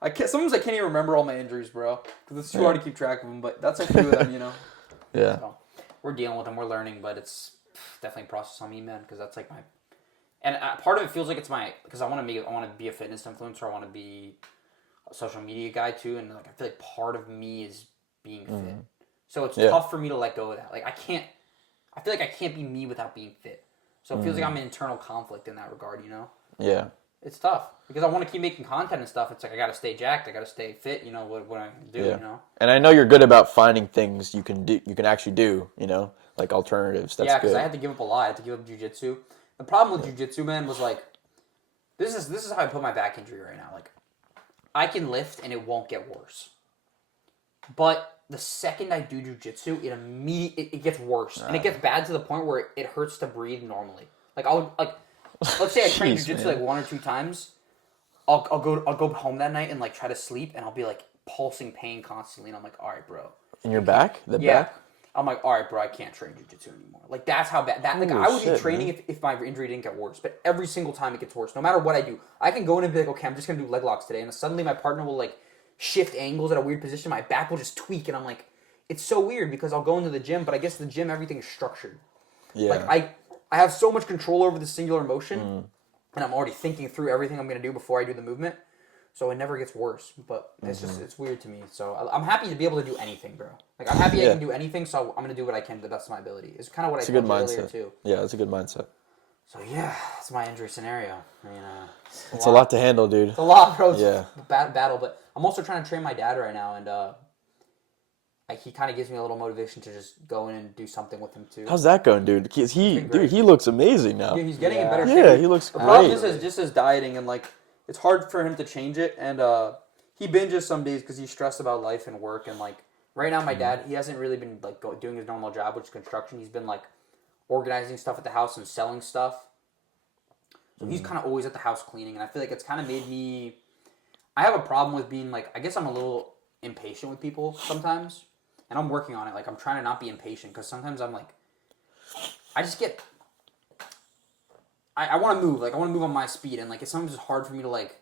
I can't, sometimes I can't even remember all my injuries, bro, because it's too hard to keep track of them. But that's a few of them, Yeah. So we're dealing with them. We're learning, but it's definitely a process on me, man. Because that's like my, and part of it feels like it's my because I want to be a fitness influencer. I want to be a social media guy too, and like I feel like part of me is being fit. So it's tough for me to let go of that. Like I feel like I can't be me without being fit. So it feels like I'm in internal conflict in that regard, Yeah. It's tough because I want to keep making content and stuff. It's like I got to stay jacked. I got to stay fit. What I can do. Yeah. And I know you're good about finding things you can do. You can actually do. Like alternatives. That's because good. I had to give up a lot. I had to give up jujitsu. The problem with jujitsu, man, was like this is how I put my back injury right now. Like I can lift and it won't get worse, but the second I do jujitsu, it gets worse and it gets bad to the point where it hurts to breathe normally. Like let's say I train Jeez, jujitsu man. like 1 or 2 times. I'll go home that night and like try to sleep and I'll be like pulsing pain constantly and I'm like, all right, bro. In your back? The back? I'm like, all right, bro, I can't train jujitsu anymore. Like that's how bad that. Like Holy I would shit, be training man. if my injury didn't get worse, but every single time it gets worse. No matter what I do, I can go in and be like, okay, I'm just gonna do leg locks today, and suddenly my partner will like shift angles at a weird position. My back will just tweak, and I'm like, it's so weird because I'll go into the gym, but I guess the gym everything's structured. Yeah. Like I have so much control over the singular motion, and I'm already thinking through everything I'm gonna do before I do the movement. So it never gets worse, but it's weird to me. So I'm happy to be able to do anything, bro. Like I'm happy I can do anything, so I'm gonna do what I can to the best of my ability. It's kind of what It's I a good told you earlier mindset. too. Yeah, that's a good mindset. So yeah, that's my injury scenario. I mean, It's a lot to handle, dude. It's a lot, bro. It's Yeah. a battle, but I'm also trying to train my dad right now, and like he kind of gives me a little motivation to just go in and do something with him too. How's that going, dude? He looks amazing now. Yeah, he's getting in better shape. Yeah, he looks The problem great. is just his dieting and like it's hard for him to change it and he binges some days because he's stressed about life and work and like right now my dad he hasn't really been like doing his normal job which is construction. He's been like organizing stuff at the house and selling stuff. So he's kind of always at the house cleaning and I feel like it's kind of made me. I have a problem with being like I guess I'm a little impatient with people sometimes and I'm working on it. Like I'm trying to not be impatient because sometimes I'm like I just get. I want to move. Like, I want to move on my speed. And, like, it's sometimes hard for me to, like,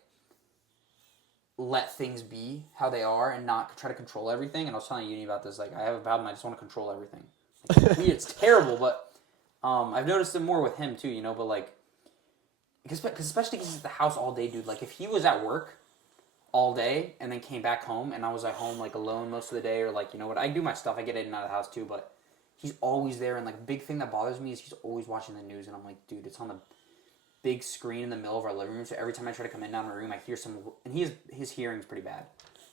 let things be how they are and not try to control everything. And I was telling Uni about this. Like, I have a problem. I just want to control everything. Like, it's terrible, but I've noticed it more with him, too, But, like, especially because he's at the house all day, dude. Like, if he was at work all day and then came back home and I was at home, like, alone most of the day or, like, what? I do my stuff. I get in and out of the house, too. But he's always there. And, like, a big thing that bothers me is he's always watching the news. And I'm like, dude, it's on the big screen in the middle of our living room, so every time I try to come in down my room, I hear and his hearing's pretty bad,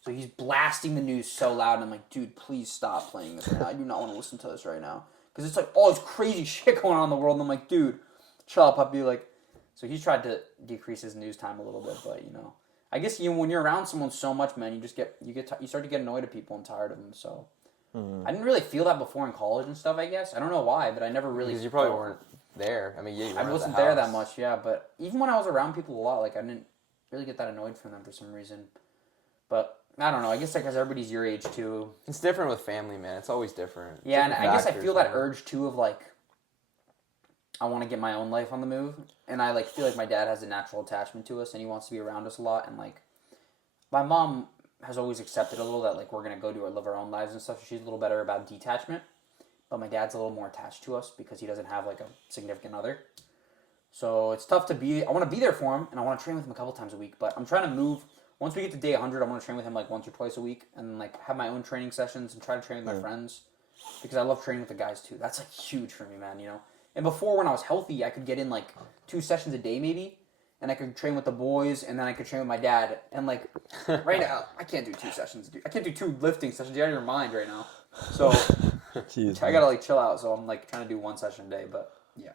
so he's blasting the news so loud, and I'm like, dude, please stop playing this right now. I do not want to listen to this right now, because it's like all this crazy shit going on in the world, and I'm like, dude, chill out, puppy. Like, so he's tried to decrease his news time a little bit, but I guess when you're around someone so much, man, you start to get annoyed at people and tired of them. So I didn't really feel that before in college and stuff. I guess I don't know why, but I never really Because you probably weren't there. I mean, yeah, you weren't I wasn't at the there that house. much, yeah. But even when I was around people a lot, like I didn't really get that annoyed from them for some reason. But I don't know. I guess like as everybody's your age too. It's different with family, man. It's always different. Yeah, and Different I guess I factors, feel that man. urge too of like I want to get my own life on the move, and I feel like my dad has a natural attachment to us, and he wants to be around us a lot. And like my mom, has always accepted a little that like we're gonna go live our own lives and stuff. So she's a little better about detachment, but my dad's a little more attached to us because he doesn't have like a significant other. So it's tough to be. I want to be there for him, and I want to train with him a couple times a week. But I'm trying to move. Once we get to day 100, I want to train with him like once or twice a week, and like have my own training sessions and try to train with my friends, because I love training with the guys too. That's like huge for me, man. You know. And before, when I was healthy, I could get in like 2 sessions a day maybe, and I could train with the boys, and then I could train with my dad. And like right now, I can't do 2 sessions. I can't do 2 lifting sessions. You're out of your mind right now. So Jeez, I gotta like chill out. So I'm like trying to do 1 session a day, but yeah.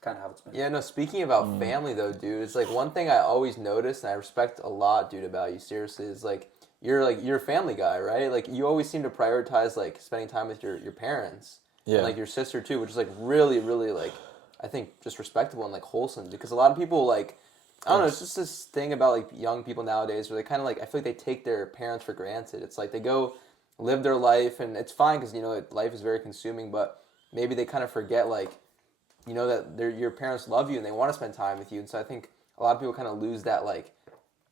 Kind of how it's been. Yeah, no, speaking about family, though, dude, it's like one thing I always notice and I respect a lot, dude, about you, seriously, is like you're a family guy, right? Like, you always seem to prioritize, like, spending time with your parents. Yeah. And, like, your sister, too, which is, like, really, really, like, I think just respectable and, like, wholesome. Because a lot of people, like, I don't know, it's just this thing about, like, young people nowadays where they kind of, like, I feel like they take their parents for granted. It's like they go live their life, and it's fine because, you know, life is very consuming, but maybe they kind of forget, like, you know, that your parents love you and they want to spend time with you. And so I think a lot of people kind of lose that, like,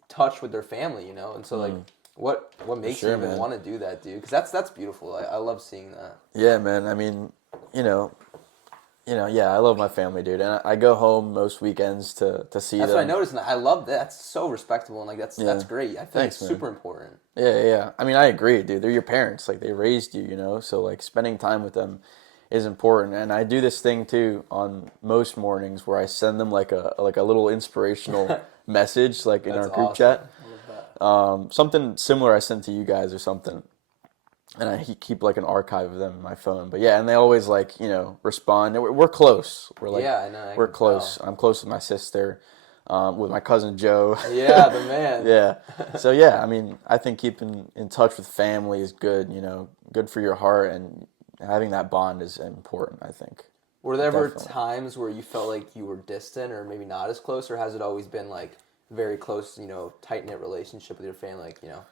touch with their family, you know? And so, like, what makes you even want to do that, dude? Because that's beautiful. I love seeing that. Yeah, man. I mean, yeah, I love my family, dude. And I go home most weekends to see them. That's what I noticed, and I love that. That's so respectable, and, like, that's great. I feel like it's super important. Yeah. I mean, I agree, dude. They're your parents. Like, they raised you, you know? So, like, spending time with them is important. And I do this thing too on most mornings where I send them like a little inspirational message, like in our group chat. I love that. Something similar I sent to you guys or something. And I keep like an archive of them in my phone. But yeah, and they always like, you know, respond. We're close. We're like, yeah, I know. we're close. I'm close with my sister, with my cousin Joe. Yeah, the man. Yeah. So yeah, I mean, I think keeping in touch with family is good, you know, good for your heart, and having that bond is important, I think. Were there ever times where you felt like you were distant or maybe not as close, or has it always been like very close, you know, tight-knit relationship with your family, like, you know?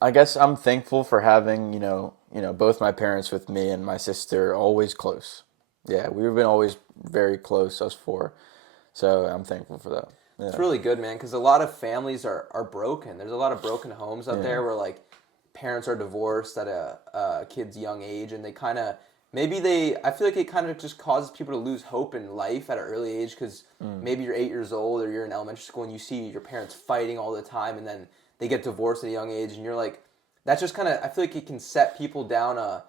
I guess I'm thankful for having, you know, both my parents with me and my sister always close. Yeah, we've been always very close, us 4. So I'm thankful for that. Yeah. It's really good, man, because a lot of families are broken. There's a lot of broken homes out there where, like, parents are divorced at a kid's young age, and they kind of I feel like it kind of just causes people to lose hope in life at an early age, because maybe you're 8 years old or you're in elementary school and you see your parents fighting all the time, and then they get divorced at a young age, and you're like, that's just kind of, I feel like it can set people down a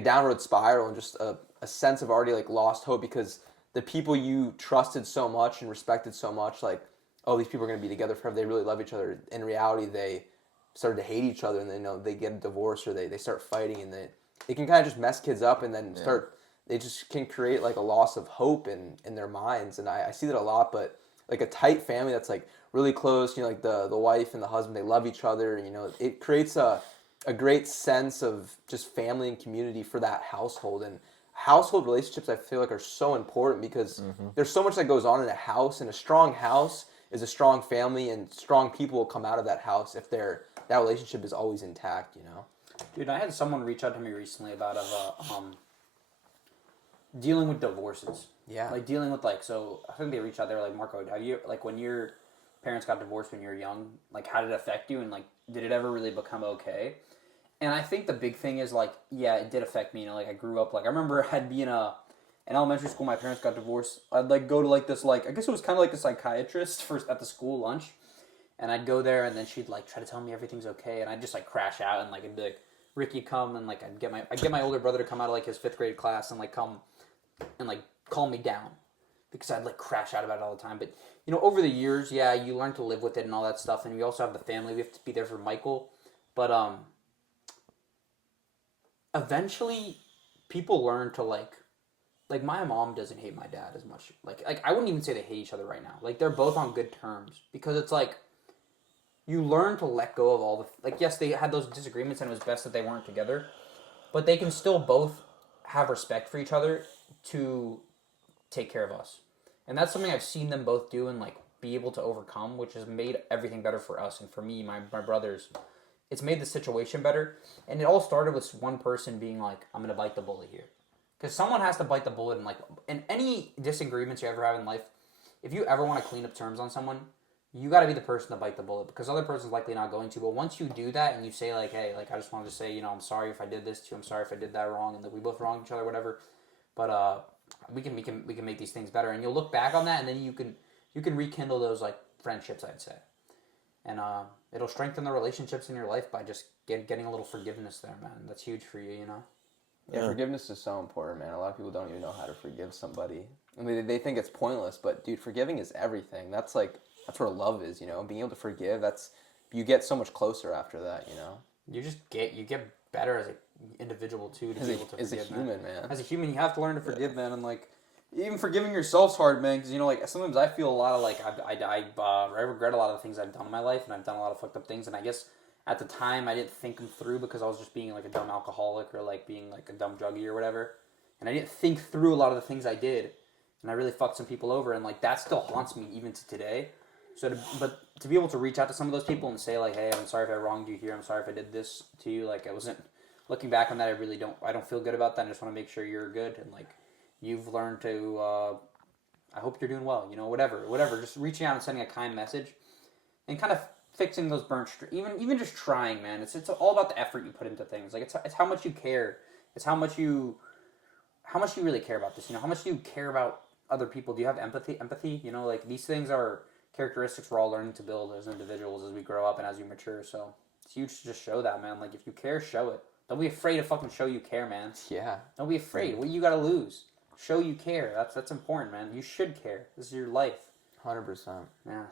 downward spiral, and just a sense of already like lost hope, because the people you trusted so much and respected so much, like, oh, these people are going to be together forever, they really love each other. In reality, they started to hate each other, and then, you know, they get a divorce, or they start fighting, and it can kind of just mess kids up, and then they just can create like a loss of hope in their minds. And I see that a lot. But like a tight family that's like really close, you know, like the wife and the husband, they love each other, and, you know, it creates a great sense of just family and community for that household. And household relationships, I feel like, are so important, because there's so much that goes on in a house, and a strong house is a strong family, and strong people will come out of that house if that relationship is always intact, you know? Dude, I had someone reach out to me recently about dealing with divorces. Yeah. Like, dealing with, like, so I think they reached out, they were like, Marco, have you, like, when your parents got divorced when you were young, like, how did it affect you, and, like, did it ever really become okay? And I think the big thing is, like, yeah, it did affect me, you know, like, I grew up, like, I remember I'd be in elementary school, my parents got divorced, I'd, like, go to, like, this, like, I guess it was kind of like a psychiatrist at the school lunch, and I'd go there, and then she'd, like, try to tell me everything's okay, and I'd just, like, crash out, and, like, I'd be like, Ricky, come, and, like, I'd get my older brother to come out of, like, his 5th grade class and, like, come and, like, calm me down, because I'd, like, crash out about it all the time. But, you know, over the years, yeah, you learn to live with it and all that stuff, and we also have the family. We have to be there for Michael. But eventually people learn to, like, my mom doesn't hate my dad as much. Like I wouldn't even say they hate each other right now. Like, they're both on good terms, because it's, like, you learn to let go of all the, like, yes, they had those disagreements, and it was best that they weren't together, but they can still both have respect for each other to take care of us. And that's something I've seen them both do and, like, be able to overcome, which has made everything better for us and for me, my brothers. It's made the situation better. And it all started with one person being like, I'm going to bite the bullet here. Because someone has to bite the bullet, and, like, in any disagreements you ever have in life, if you ever want to clean up terms on someone, you got to be the person to bite the bullet because the other person's likely not going to. But once you do that and you say like, hey, like I just wanted to say, I'm sorry if I did this to you. I'm sorry if I did that wrong, and that we both wronged each other, whatever. But we can make these things better, and you'll look back on that, and then you can rekindle those like friendships, I'd say, and it'll strengthen the relationships in your life by just getting a little forgiveness there, man. That's huge for you, Yeah, forgiveness is so important, man. A lot of people don't even know how to forgive somebody. I mean, they think it's pointless, but dude, forgiving is everything. That's where love is, being able to forgive. You get so much closer after that, You just get better as an individual too to be able to as forgive, a human, man. As a human, you have to learn to forgive, man, and like even forgiving yourself's hard, man. Because like sometimes I feel a lot of like I regret a lot of the things I've done in my life, and I've done a lot of fucked up things, and I guess at the time I didn't think them through because I was just being like a dumb alcoholic or like being like a dumb druggie or whatever, and I didn't think through a lot of the things I did, and I really fucked some people over, and like that still haunts me even to today. But to be able to reach out to some of those people and say like, hey, I'm sorry if I wronged you here. I'm sorry if I did this to you. Like I wasn't looking back on that. I don't feel good about that. I just want to make sure you're good and like you've learned to. I hope you're doing well. Whatever. Just reaching out and sending a kind message, and kind of fixing those burnt. Even just trying, man. It's all about the effort you put into things. Like it's how much you care. It's how much you really care about this. How much do you care about other people? Do you have empathy? Like these things are characteristics we're all learning to build as individuals as we grow up and as we mature. So it's huge to just show that, man. Like if you care, show it. Don't be afraid to fucking show you care, man. Yeah. Don't be afraid. What do you got to lose? Show you care. That's important, man. You should care. This is your life. 100%. Yeah.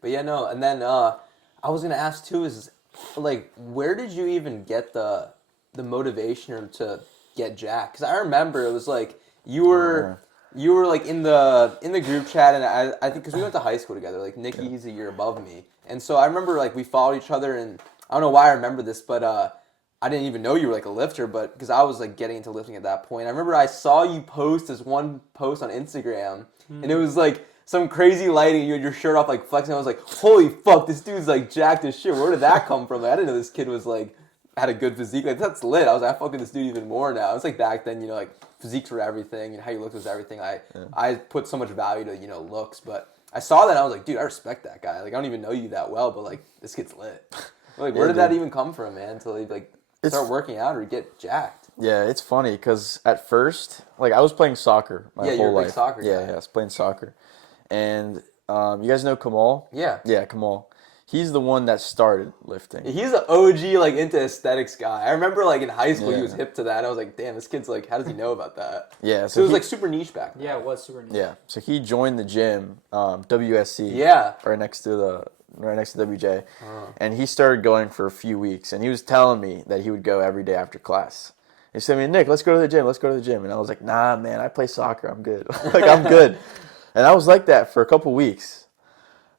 But yeah, no. And then I was gonna ask too is like where did you even get the motivation to get jacked? Because I remember it was like you were like in the group chat, and I think because we went to high school together. Like Nikki, he's a year above me, and so I remember like we followed each other, and I don't know why I remember this, but I didn't even know you were like a lifter, but because I was like getting into lifting at that point. I remember I saw you post this one post on Instagram, and it was like some crazy lighting, and you had your shirt off like flexing. I was like, holy fuck, this dude's like jacked as shit. Where did that come from? Like, I didn't know this kid was like had a good physique. Like that's lit. I was like, I fucking this dude even more now. It's like back then, like physiques were everything and how you looked was everything. I put so much value to, looks, but I saw that and I was like, dude, I respect that guy. Like I don't even know you that well, but like this kid's lit. Like where did that even come from, man? To like start working out or get jacked? Yeah, it's funny because at first, like I was playing soccer my whole you're a big life. Soccer guy. Yeah, I was playing soccer, and you guys know Kamal? Yeah. Yeah, Kamal. He's the one that started lifting. He's an OG, like, into aesthetics guy. I remember, like, in high school, he was hip to that. And I was like, damn, this kid's, like, how does he know about that? Yeah. So it was, like, super niche back then. Yeah, it was super niche. Yeah. So he joined the gym, WSC. Yeah. Right next to WJ. And he started going for a few weeks. And he was telling me that he would go every day after class. He said to me, Nick, let's go to the gym. And I was like, nah, man, I play soccer. I'm good. Like, I'm good. And I was like that for a couple weeks.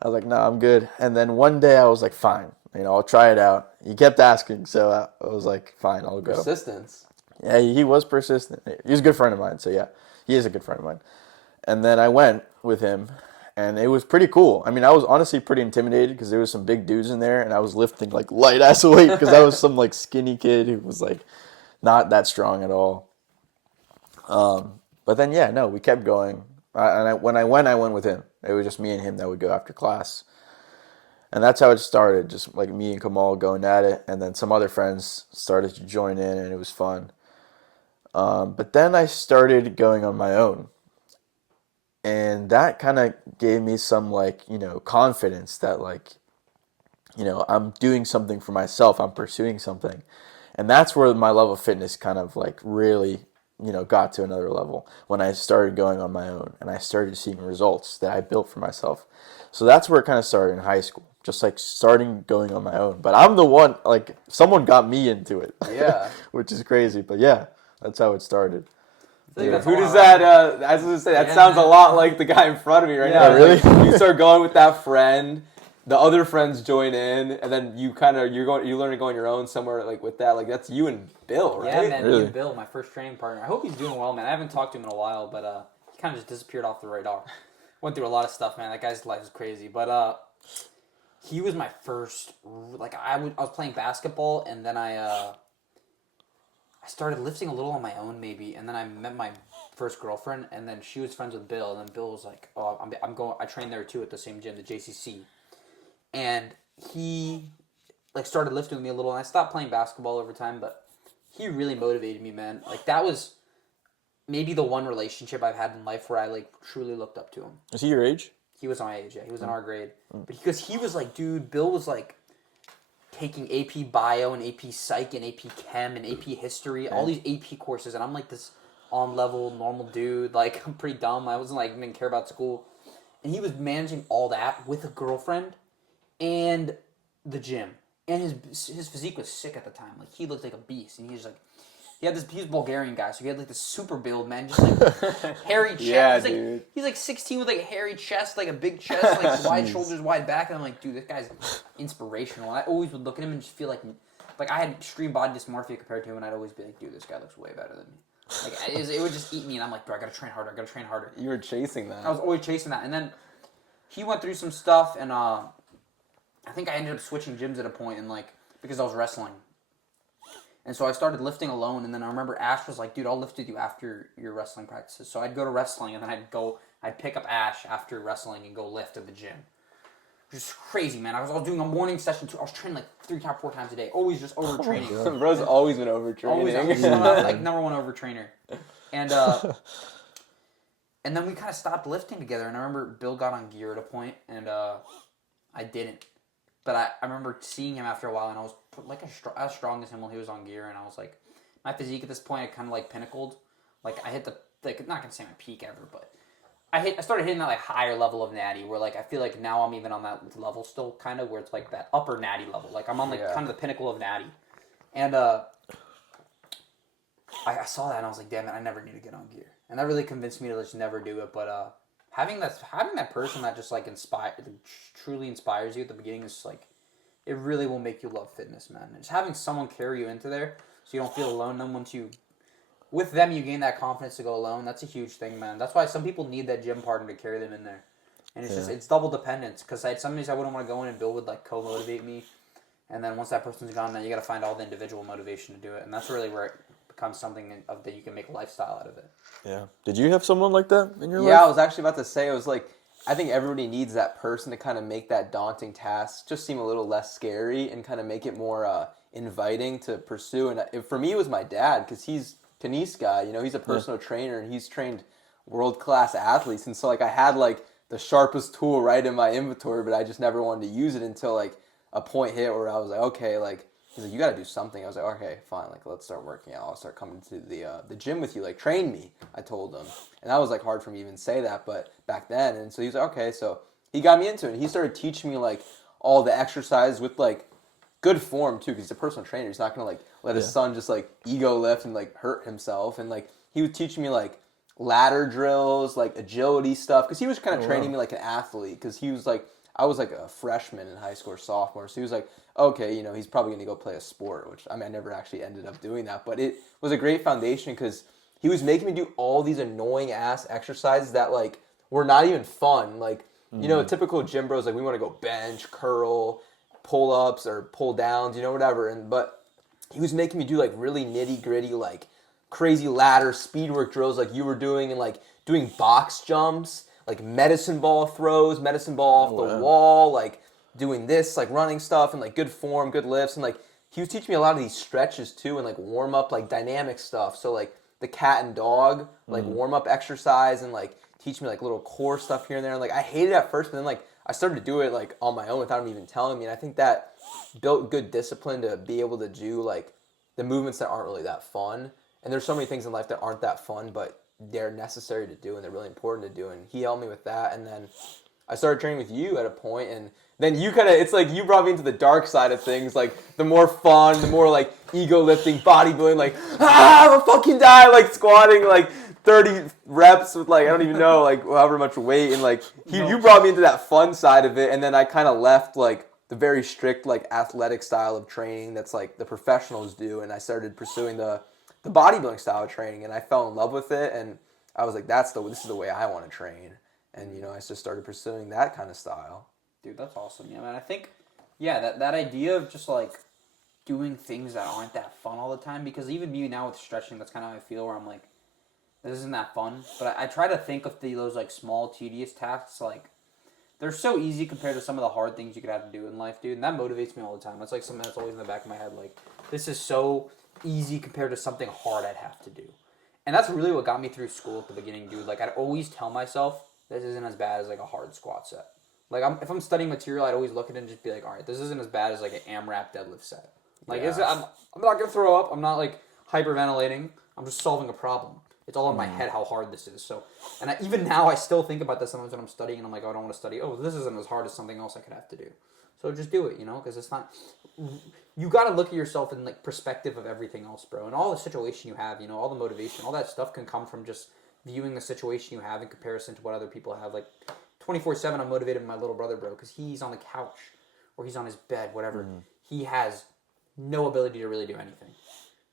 I was like, no, I'm good. And then one day I was like, fine, I'll try it out. He kept asking, so I was like, fine, I'll go. Persistence. Yeah, he was persistent. He was a good friend of mine, so yeah, he is a good friend of mine. And then I went with him, and it was pretty cool. I mean, I was honestly pretty intimidated because there was some big dudes in there, and I was lifting like light ass weight because I was some like skinny kid who was like not that strong at all. But then yeah, no, we kept going. When I went with him. It was just me and him that would go after class. And that's how it started, just like me and Kamal going at it. And then some other friends started to join in, and it was fun. But then I started going on my own. And that kind of gave me some, like, confidence that, like, I'm doing something for myself. I'm pursuing something. And that's where my love of fitness kind of, like, really got to another level when I started going on my own and I started seeing results that I built for myself. So that's where it kind of started in high school, just like starting going on my own. But I'm the one, like, someone got me into it. Yeah. Which is crazy. But yeah, that's how it started. Who does that, I was going to say, that sounds a lot like the guy in front of me right now. Really? Like, you start going with that friend, the other friends join in, and then you learn to go on your own somewhere like with that. Like that's you and Bill, right? Yeah, man, Really? me and Bill, my first training partner. I hope he's doing well, man. I haven't talked to him in a while, but he kind of just disappeared off the radar. Went through a lot of stuff, man. That guy's life is crazy. But he was my first. Like I was playing basketball, and then I started lifting a little on my own, maybe, and then I met my first girlfriend, and then she was friends with Bill, and then Bill was like, "Oh, I'm going. I train there too at the same gym, the JCC." and he like started lifting with me a little, and I stopped playing basketball over time, but he really motivated me, man. Like that was maybe the one relationship I've had in life where I like truly looked up to him. Is he your age? He was my age, yeah. He was in our grade. But because he was like, dude, Bill was like taking AP Bio and AP Psych and AP Chem and AP History, all these AP courses, and I'm like this on-level, normal dude. Like, I'm pretty dumb. I wasn't like, didn't care about school. And he was managing all that with a girlfriend and the gym. And his physique was sick at the time. Like, he looked like a beast. And he was like, he was a Bulgarian guy, so he had like this super build, man, just like hairy chest. Yeah, Dude. He's like 16 with like a hairy chest, like a big chest, like wide shoulders, wide back, and I'm like, dude, this guy's inspirational. I always would look at him and just feel like I had extreme body dysmorphia compared to him, and I'd always be like, dude, this guy looks way better than me. Like it would just eat me, and I'm like, bro, I gotta train harder. You were chasing that. I was always chasing that, and then he went through some stuff, and I think I ended up switching gyms at a point, and like because I was wrestling. And so I started lifting alone, and then I remember Ash was like, dude, I'll lift with you after your wrestling practices. So I'd go to wrestling, and then I'd pick up Ash after wrestling and go lift at the gym. Which is crazy, man. I was doing a morning session, too. I was training like 4 times a day. Always just overtraining. Bro's always been overtraining. Always, I was like number one overtrainer. And and then we kind of stopped lifting together, and I remember Bill got on gear at a point, and I didn't. But I remember seeing him after a while, and I was like as strong as him while he was on gear, and I was like, my physique at this point, I kind of like pinnacled. Like I hit the, like not gonna say my peak ever, but I started hitting that like higher level of natty, where like I feel like now I'm even on that level still, kind of where it's like that upper natty level. Like I'm on like kind of the pinnacle of natty, and I saw that and I was like, damn it, I never need to get on gear, and that really convinced me to just never do it. But having that person that just like truly inspires you at the beginning is just like, it really will make you love fitness, man. And just having someone carry you into there so you don't feel alone. Then with them, you gain that confidence to go alone. That's a huge thing, man. That's why some people need that gym partner to carry them in there. And it's it's double dependence. Because some days I wouldn't want to go in and Bill would like co-motivate me. And then once that person's gone, then you got to find all the individual motivation to do it. And that's really where it becomes something that you can make a lifestyle out of it. Yeah. Did you have someone like that in your life? Yeah, I was actually about to say, it was like, I think everybody needs that person to kind of make that daunting task just seem a little less scary and kind of make it more inviting to pursue. And for me, it was my dad, because he's a tennis guy. You know, he's a personal trainer, and he's trained world-class athletes. And so, like, I had, like, the sharpest tool right in my inventory, but I just never wanted to use it until, like, a point hit where I was like, okay, like, he's like, you got to do something. I was like, okay, fine, like, let's start working out. I'll start coming to the gym with you, like, train me, I told him. And that was, like, hard for me to even say that, but back then. And so he was like, okay, so he got me into it. And he started teaching me, like, all the exercises with, like, good form, too, because he's a personal trainer. He's not going to, like, let his son just, like, ego lift and, like, hurt himself. And, like, he would teach me, like, ladder drills, like, agility stuff, because he was kind of training me like an athlete, because he was, like, I was, like, a freshman in high school or sophomore, so he was like, okay, you know, he's probably going to go play a sport, which, I mean, I never actually ended up doing that, but it was a great foundation, because he was making me do all these annoying-ass exercises that, like, were not even fun. Like, you know, typical gym bros, like, we want to go bench, curl, pull-ups, or pull-downs, you know, whatever, but he was making me do, like, really nitty-gritty, like, crazy ladder, speed work drills like you were doing, and, like, doing box jumps, like, medicine ball throws, medicine ball off the wall, like, doing this, like, running stuff, and, like, good form, good lifts, and, like, he was teaching me a lot of these stretches, too, and, like, warm-up, like, dynamic stuff, so, like, the cat and dog, like, warm-up exercise, and, like, teach me, like, little core stuff here and there, and, like, I hated it at first, but then, like, I started to do it, like, on my own without him even telling me, and I think that built good discipline to be able to do, like, the movements that aren't really that fun, and there's so many things in life that aren't that fun, but they're necessary to do, and they're really important to do, and he helped me with that, and then I started training with you at a point, and then you kind of, it's like you brought me into the dark side of things, like, the more fun, the more, like, ego-lifting, bodybuilding, like, I'll fucking die, like, squatting, like, 30 reps with, like, I don't even know, like, however much weight, and, like, you brought me into that fun side of it, and then I kind of left, like, the very strict, like, athletic style of training that's, like, the professionals do, and I started pursuing the bodybuilding style of training, and I fell in love with it, and I was like, this is the way I want to train, and, you know, I just started pursuing that kind of style. Dude, that's awesome. Yeah, man, I think, that idea of just, like, doing things that aren't that fun all the time, because even me now with stretching, that's kind of how I feel, where I'm like, this isn't that fun, but I try to think of those, like, small, tedious tasks, like they're so easy compared to some of the hard things you could have to do in life, dude. And that motivates me all the time. That's like something that's always in the back of my head. Like, this is so easy compared to something hard I'd have to do. And that's really what got me through school at the beginning, dude. Like, I'd always tell myself, this isn't as bad as, like, a hard squat set. Like, if I'm studying material, I'd always look at it and just be like, all right, this isn't as bad as, like, an AMRAP deadlift set. Like, I'm not going to throw up. I'm not, like, hyperventilating. I'm just solving a problem. It's all in my head how hard this is. So, and even now, I still think about this sometimes when I'm studying, and I'm like, oh, I don't want to study. Oh, this isn't as hard as something else I could have to do. So just do it, you know, because it's not. You got to look at yourself in like perspective of everything else, bro, and all the situation you have, you know, all the motivation, all that stuff can come from just viewing the situation you have in comparison to what other people have. Like 24/7, I'm motivated by my little brother, bro, because he's on the couch or he's on his bed, whatever. He has no ability to really do anything.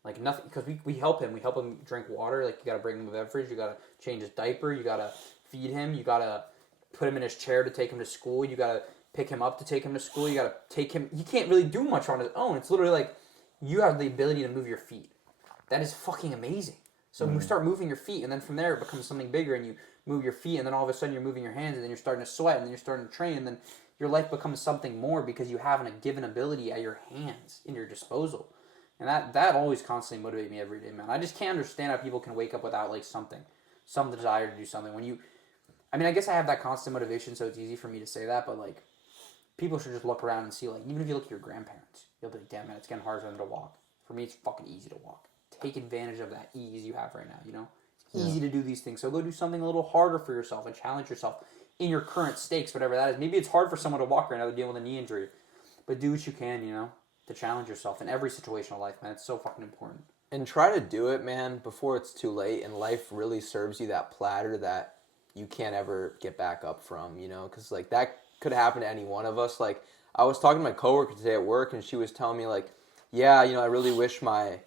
Like nothing, because we help him. We help him drink water. Like you got to bring him a beverage. You got to change his diaper. You got to feed him. You got to put him in his chair to take him to school. You got to pick him up to take him to school. You got to take him. He can't really do much on his own. It's literally like you have the ability to move your feet. That is fucking amazing. So you start moving your feet, and then from there it becomes something bigger, and you move your feet, and then all of a sudden you're moving your hands, and then you're starting to sweat, and then you're starting to train, and then your life becomes something more because you have a given ability at your hands, in your disposal. And that always constantly motivates me every day, man. I just can't understand how people can wake up without like some desire to do something. I mean, I guess I have that constant motivation, so it's easy for me to say that. But like, people should just look around and see, like, even if you look at your grandparents, you'll be like, damn man, it's getting harder for them to walk. For me, it's fucking easy to walk. Take advantage of that ease you have right now. You know, it's easy to do these things. So go do something a little harder for yourself and challenge yourself in your current stakes, whatever that is. Maybe it's hard for someone to walk right now; they're dealing with a knee injury, but do what you can. You know. To challenge yourself in every situation of life, man. It's so fucking important. And try to do it, man, before it's too late and life really serves you that platter that you can't ever get back up from, you know? Because, like, that could happen to any one of us. Like, I was talking to my coworker today at work, and she was telling me, like, yeah, you know, I really wish my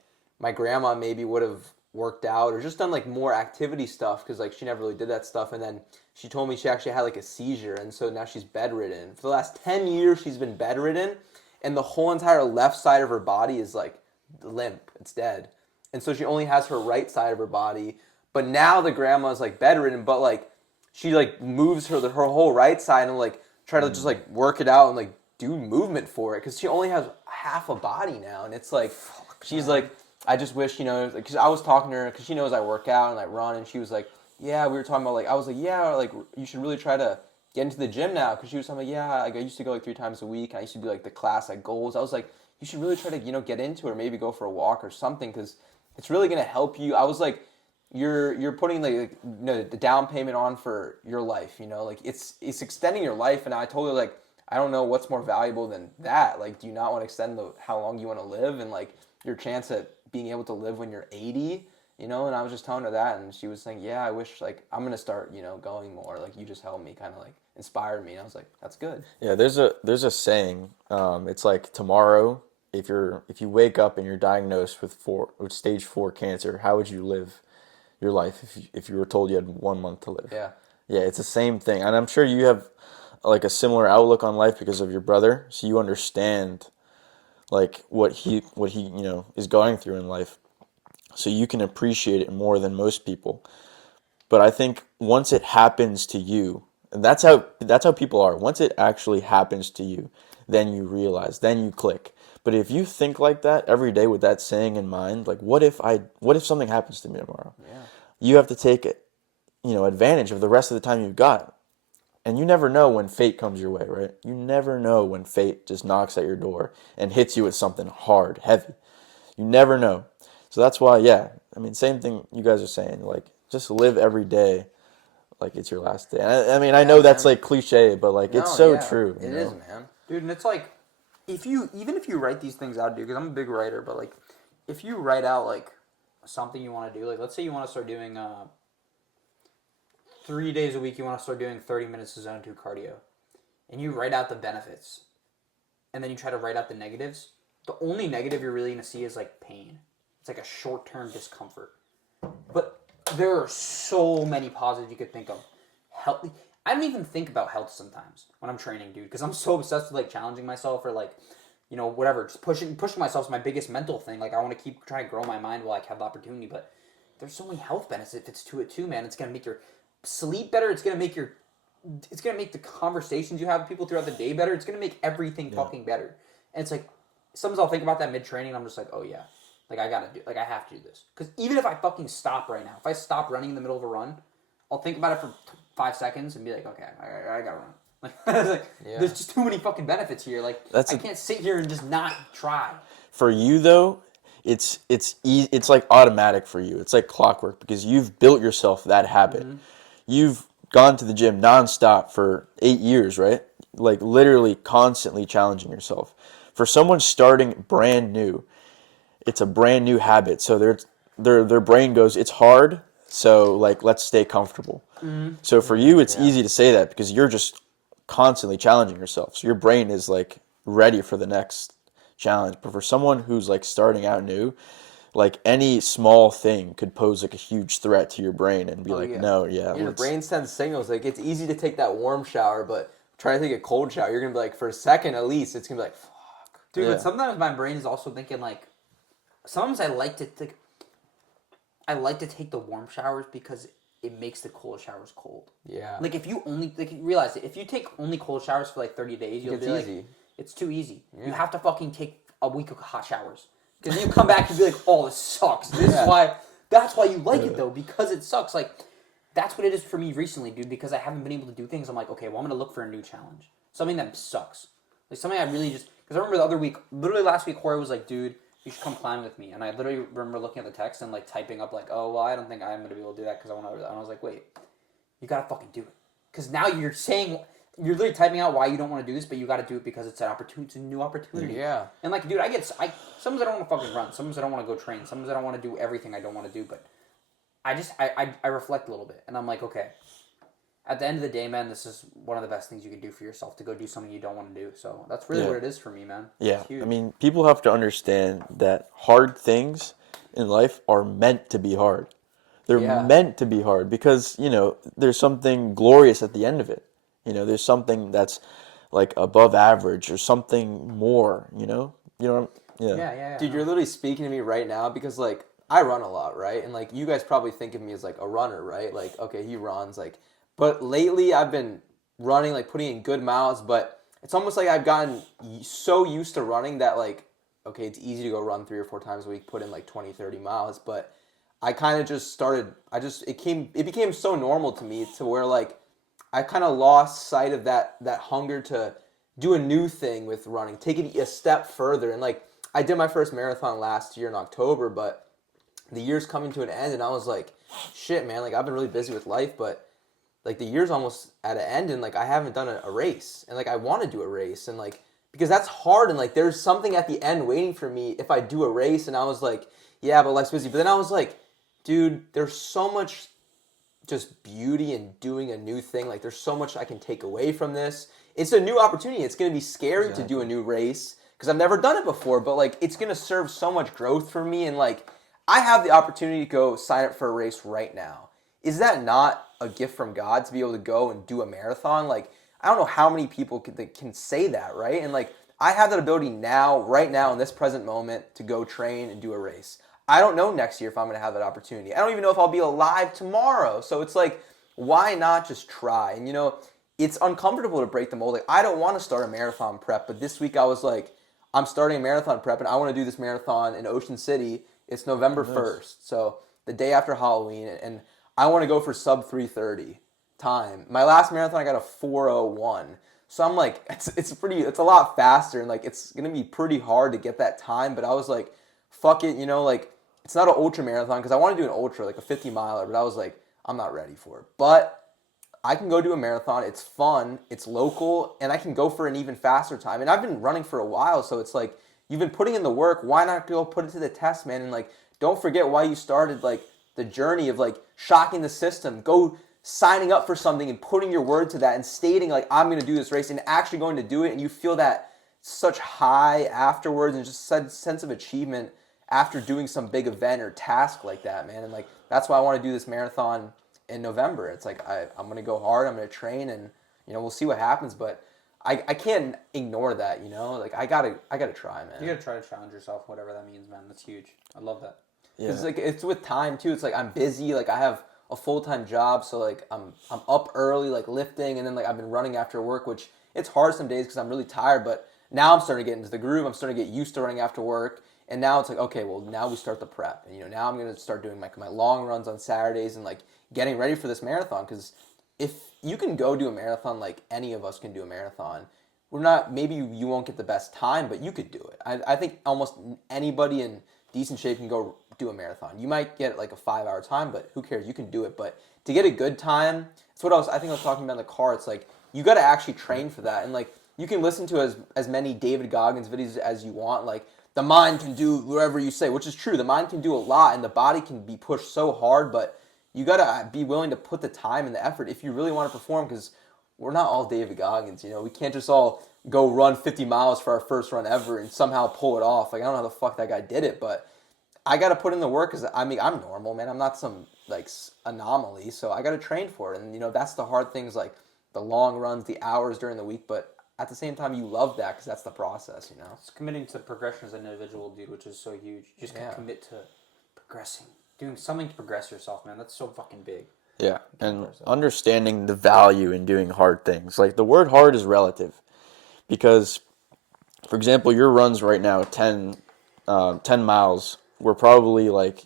grandma maybe would have worked out or just done, like, more activity stuff because, like, she never really did that stuff. And then she told me she actually had, like, a seizure, and so now she's bedridden. For the last 10 years, she's been bedridden. And the whole entire left side of her body is like limp. It's dead. And so she only has her right side of her body. But now the grandma's like bedridden, but like she like moves her whole right side and like try to just like work it out and like do movement for it because she only has half a body now. And it's like she's like, I just wish, you know, because I was talking to her because she knows I work out and I run, and she was like, yeah, we were talking about like, I was like, yeah, like you should really try to get into the gym now, because she was telling me, yeah, like I used to go like 3 times a week, and I used to do like the class like goals. I was like, you should really try to, you know, get into it, or maybe go for a walk or something, because it's really gonna help you. I was like, you're putting like you know, the down payment on for your life, you know, like it's extending your life. And I told her like, I don't know what's more valuable than that. Like, do you not want to extend how long you want to live and like your chance at being able to live when you're 80? You know, and I was just telling her that, and she was saying, yeah, I wish, like, I'm going to start, you know, going more. Like, you just helped me, kind of, like, inspired me. And I was like, that's good. Yeah, there's a saying. It's like tomorrow, if you wake up and you're diagnosed with stage 4 cancer, how would you live your life if you were told you had 1 month to live? Yeah. Yeah, it's the same thing. And I'm sure you have, like, a similar outlook on life because of your brother, so you understand, like, what he you know, is going through in life. So you can appreciate it more than most people. But I think once it happens to you, and that's how people are. Once it actually happens to you, then you realize, then you click. But if you think like that every day with that saying in mind, like what if something happens to me tomorrow? Yeah. You have to take it, you know, advantage of the rest of the time you've got. And you never know when fate comes your way, right? You never know when fate just knocks at your door and hits you with something hard, heavy. You never know. So that's why, yeah, I mean, same thing you guys are saying, like, just live every day like it's your last day. I mean, I know that's, like, cliche, but, like, it's so true. It is, man. Dude, and it's like, even if you write these things out, dude, because I'm a big writer, but, like, if you write out, like, something you want to do, like, let's say you want to start doing, 3 days a week, you want to start doing 30 minutes of zone 2 cardio, and you write out the benefits, and then you try to write out the negatives, the only negative you're really going to see is, like, pain. It's like a short-term discomfort. But there are so many positives you could think of. Health. I don't even think about health sometimes when I'm training, dude, because I'm so obsessed with, like, challenging myself or, like, you know, whatever. Just pushing myself is my biggest mental thing. Like, I want to keep trying to grow my mind while I have the opportunity. But there's so many health benefits to it, too, man. It's going to make your sleep better. It's going to make your it's gonna make the conversations you have with people throughout the day better. It's gonna make everything fucking better. And it's like sometimes I'll think about that mid training and I'm just like, oh yeah, like I have to do this. Because even if I fucking stop right now, if I stop running in the middle of a run, I'll think about it for 5 seconds and be like, okay, I gotta run. Like, there's just too many fucking benefits here. Like I can't sit here and just not try. For you though, it's like automatic for you. It's like clockwork because you've built yourself that habit. Mm-hmm. You've gone to the gym nonstop for 8 years, right? Like literally constantly challenging yourself. For someone starting brand new, it's a brand new habit. So their brain goes, it's hard, so like let's stay comfortable. Mm-hmm. So for you, it's easy to say that because you're just constantly challenging yourself. So your brain is like ready for the next challenge. But for someone who's like starting out new, like any small thing could pose like a huge threat to your brain and be your brain sends signals. Like it's easy to take that warm shower, but try to take a cold shower. You're gonna be like, for a second at least, it's gonna be like, fuck. Dude, but sometimes my brain is also thinking like, sometimes I like to take the warm showers because it makes the cold showers cold. Yeah. Like if you realize it, if you take only cold showers for like 30 days, you'll be like, it's too easy. Yeah. You have to fucking take a week of hot showers. Because then you come back and be like, oh, this sucks. That's why you like it though, because it sucks. Like that's what it is for me recently, dude, because I haven't been able to do things. I'm like, okay, well I'm gonna look for a new challenge. Something that sucks. Like something I really just, because I remember the other week, literally last week, Corey was like, dude, you should come climb with me. And I literally remember looking at the text and like typing up like, oh, well, I don't think I'm going to be able to do that because I want to. And I was like, wait, you got to fucking do it. Because now you're literally typing out why you don't want to do this, but you got to do it because it's an opportunity. It's a new opportunity. Yeah. And like, dude, sometimes I don't want to fucking run. Sometimes I don't want to go train. Sometimes I don't want to do everything I don't want to do. But I reflect a little bit. And I'm like, okay, at the end of the day, man, this is one of the best things you can do for yourself, to go do something you don't want to do. So that's really what it is for me, man. Yeah. I mean, people have to understand that hard things in life are meant to be hard. They're meant to be hard because, there's something glorious at the end of it. There's something that's like above average or something more, Yeah. Dude, you're literally speaking to me right now because, like, I run a lot, right? And, like, you guys probably think of me as, like, a runner, right? Like, okay, he runs, like... But lately, I've been running, like putting in good miles, but it's almost like I've gotten so used to running that, like, okay, it's easy to go run 3 or 4 times a week, put in like 20, 30 miles, but I kind of just started, it became so normal to me to where, like, I kind of lost sight of that hunger to do a new thing with running, take it a step further. And, like, I did my first marathon last year in October, but the year's coming to an end, and I was like, shit, man, like, I've been really busy with life, but like the year's almost at an end and like I haven't done a race, and like I want to do a race, and like because that's hard, and like there's something at the end waiting for me if I do a race. And I was like, yeah, but life's busy. But then I was like, dude, there's so much just beauty in doing a new thing. Like there's so much I can take away from this. It's a new opportunity. It's going to be scary to do a new race because I've never done it before, but like it's going to serve so much growth for me. And like I have the opportunity to go sign up for a race right now. Is that not a gift from God to be able to go and do a marathon? Like, I don't know how many people can say that, right? And like, I have that ability now, right now, in this present moment, to go train and do a race. I don't know next year if I'm going to have that opportunity. I don't even know if I'll be alive tomorrow. So it's like, why not just try? And it's uncomfortable to break the mold. Like, I don't want to start a marathon prep, but this week I was like, I'm starting a marathon prep, and I want to do this marathon in Ocean City. It's November 1st, so the day after Halloween, and I want to go for sub 3:30 time. My last marathon, I got a 4:01. So I'm like, it's a lot faster, and like it's gonna be pretty hard to get that time. But I was like, fuck it, like it's not an ultra marathon because I want to do an ultra, like a 50 miler. But I was like, I'm not ready for it. But I can go do a marathon. It's fun. It's local, and I can go for an even faster time. And I've been running for a while, so it's like you've been putting in the work. Why not go put it to the test, man? And like, don't forget why you started like the journey of like shocking the system. Go signing up for something and putting your word to that and stating like, I'm going to do this race, and actually going to do it. And you feel that such high afterwards and just such sense of achievement after doing some big event or task like that, man. And like, that's why I want to do this marathon in November. It's like, I'm going to go hard. I'm going to train, and we'll see what happens. But I can't ignore that, like I gotta try, man. You gotta try to challenge yourself, whatever that means, man. That's huge. I love that. Because like it's with time too. It's like I'm busy. Like I have a full-time job, so like I'm up early like lifting, and then like I've been running after work, which it's hard some days because I'm really tired, but now I'm starting to get into the groove. I'm starting to get used to running after work, and now it's like, okay, well now we start the prep, and now I'm gonna start doing my long runs on Saturdays and like getting ready for this marathon, because if you can go do a marathon like any of us can do a marathon, we're not, maybe you won't get the best time, but you could do it. I think almost anybody in decent shape can go do a marathon. You might get like a 5-hour time, but who cares? You can do it. But to get a good time, that's what I think I was talking about in the car. It's like you got to actually train for that, and like you can listen to as many David Goggins videos as you want. Like the mind can do whatever you say, which is true. The mind can do a lot, and the body can be pushed so hard, but you got to be willing to put the time and the effort if you really want to perform, because we're not all David Goggins, We can't just all go run 50 miles for our first run ever and somehow pull it off. Like, I don't know how the fuck that guy did it, but I got to put in the work, because, I'm normal, man. I'm not some, like, anomaly, so I got to train for it. And, that's the hard things, like the long runs, the hours during the week, but at the same time, you love that because that's the process, It's committing to progression as an individual, dude, which is so huge. You just gotta commit to progressing. Doing something to progress yourself, man. That's so fucking big. Yeah, and understanding the value in doing hard things. Like, the word hard is relative. Because, for example, your runs right now, 10 miles, were probably, like,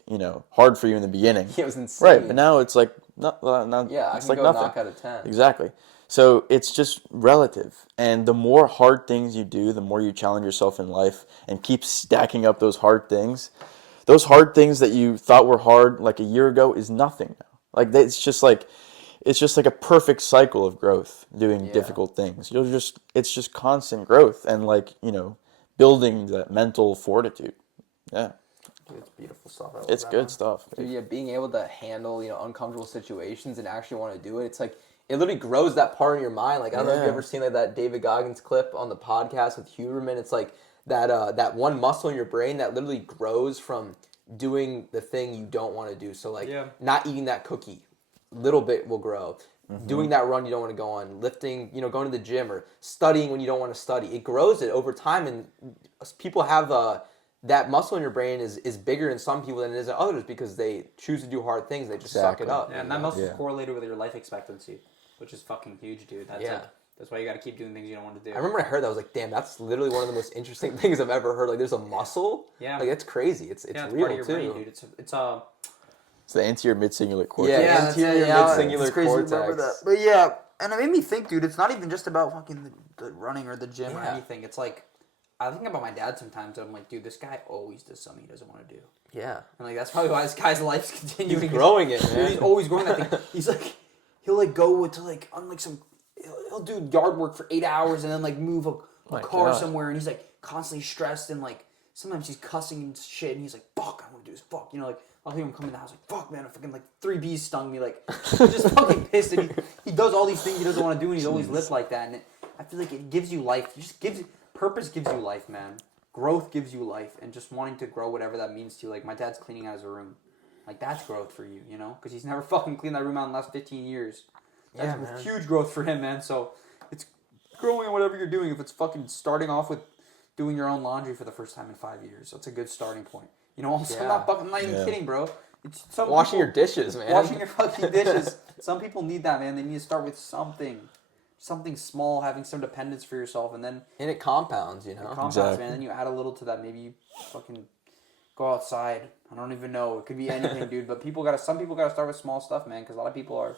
hard for you in the beginning. Yeah, it was insane. Right, but now it's like, yeah, it's I can like go nothing. knock out of 10. Exactly. So it's just relative. And the more hard things you do, the more you challenge yourself in life and keep stacking up those hard things. Those hard things that you thought were hard like a year ago is nothing now. Like, it's just like a perfect cycle of growth doing difficult things. It's just constant growth and, like, building that mental fortitude. Yeah. Dude, it's beautiful stuff. It's good stuff. Dude, yeah, being able to handle, uncomfortable situations and actually want to do it. It's like, it literally grows that part in your mind. Like, I don't know if you've ever seen like that David Goggins clip on the podcast with Huberman. It's like that one muscle in your brain that literally grows from doing the thing you don't want to do. So like not eating that cookie, little bit will grow. Mm-hmm. Doing that run you don't want to go on, lifting, going to the gym, or studying when you don't want to study. It grows it over time, and people have that muscle in your brain is bigger in some people than it is in others because they choose to do hard things. They just suck it up. Yeah, and that muscle is correlated with your life expectancy, which is fucking huge, dude. That's why you got to keep doing things you don't want to do. I remember when I heard that, I was like, damn, that's literally one of the most interesting things I've ever heard. Like, there's a muscle. Yeah. Like, it's crazy. It's real, part of your too. brain, dude. It's the anterior mid-singular cortex. Yeah, anterior mid-singular cortex. That. But yeah, and it made me think, dude, it's not even just about fucking the running or the gym or anything. It's like, I think about my dad sometimes, and I'm like, dude, this guy always does something he doesn't want to do. Yeah. And like, that's probably why this guy's life's continuing. He's growing it, man. He's always growing that thing. He's like, he'll like go to like, on like some, he'll do yard work for 8 hours and then like move a car somewhere, and he's like constantly stressed, and like sometimes he's cussing and shit, and he's like, fuck, I want to do this, fuck. Like, I'll hear him come in the house like, fuck, man, I fucking like 3 bees stung me. Like, he's just fucking pissed, and he does all these things he doesn't want to do, and he's always lived like that. And I feel like it gives you life. It just gives you, purpose gives you life, man. Growth gives you life, and just wanting to grow, whatever that means to you. Like, my dad's cleaning out his room. Like, that's growth for you, Because he's never fucking cleaned that room out in the last 15 years. That's huge growth for him, man. So it's growing in whatever you're doing. If it's fucking starting off with doing your own laundry for the first time in 5 years, that's a good starting point. I'm not even kidding, bro. It's washing your dishes, man. Washing your fucking dishes. Some people need that, man. They need to start with something small, having some dependence for yourself, and then it compounds, It compounds, man. Then you add a little to that. Maybe you fucking go outside. I don't even know. It could be anything, dude. But some people gotta start with small stuff, man. Because a lot of people are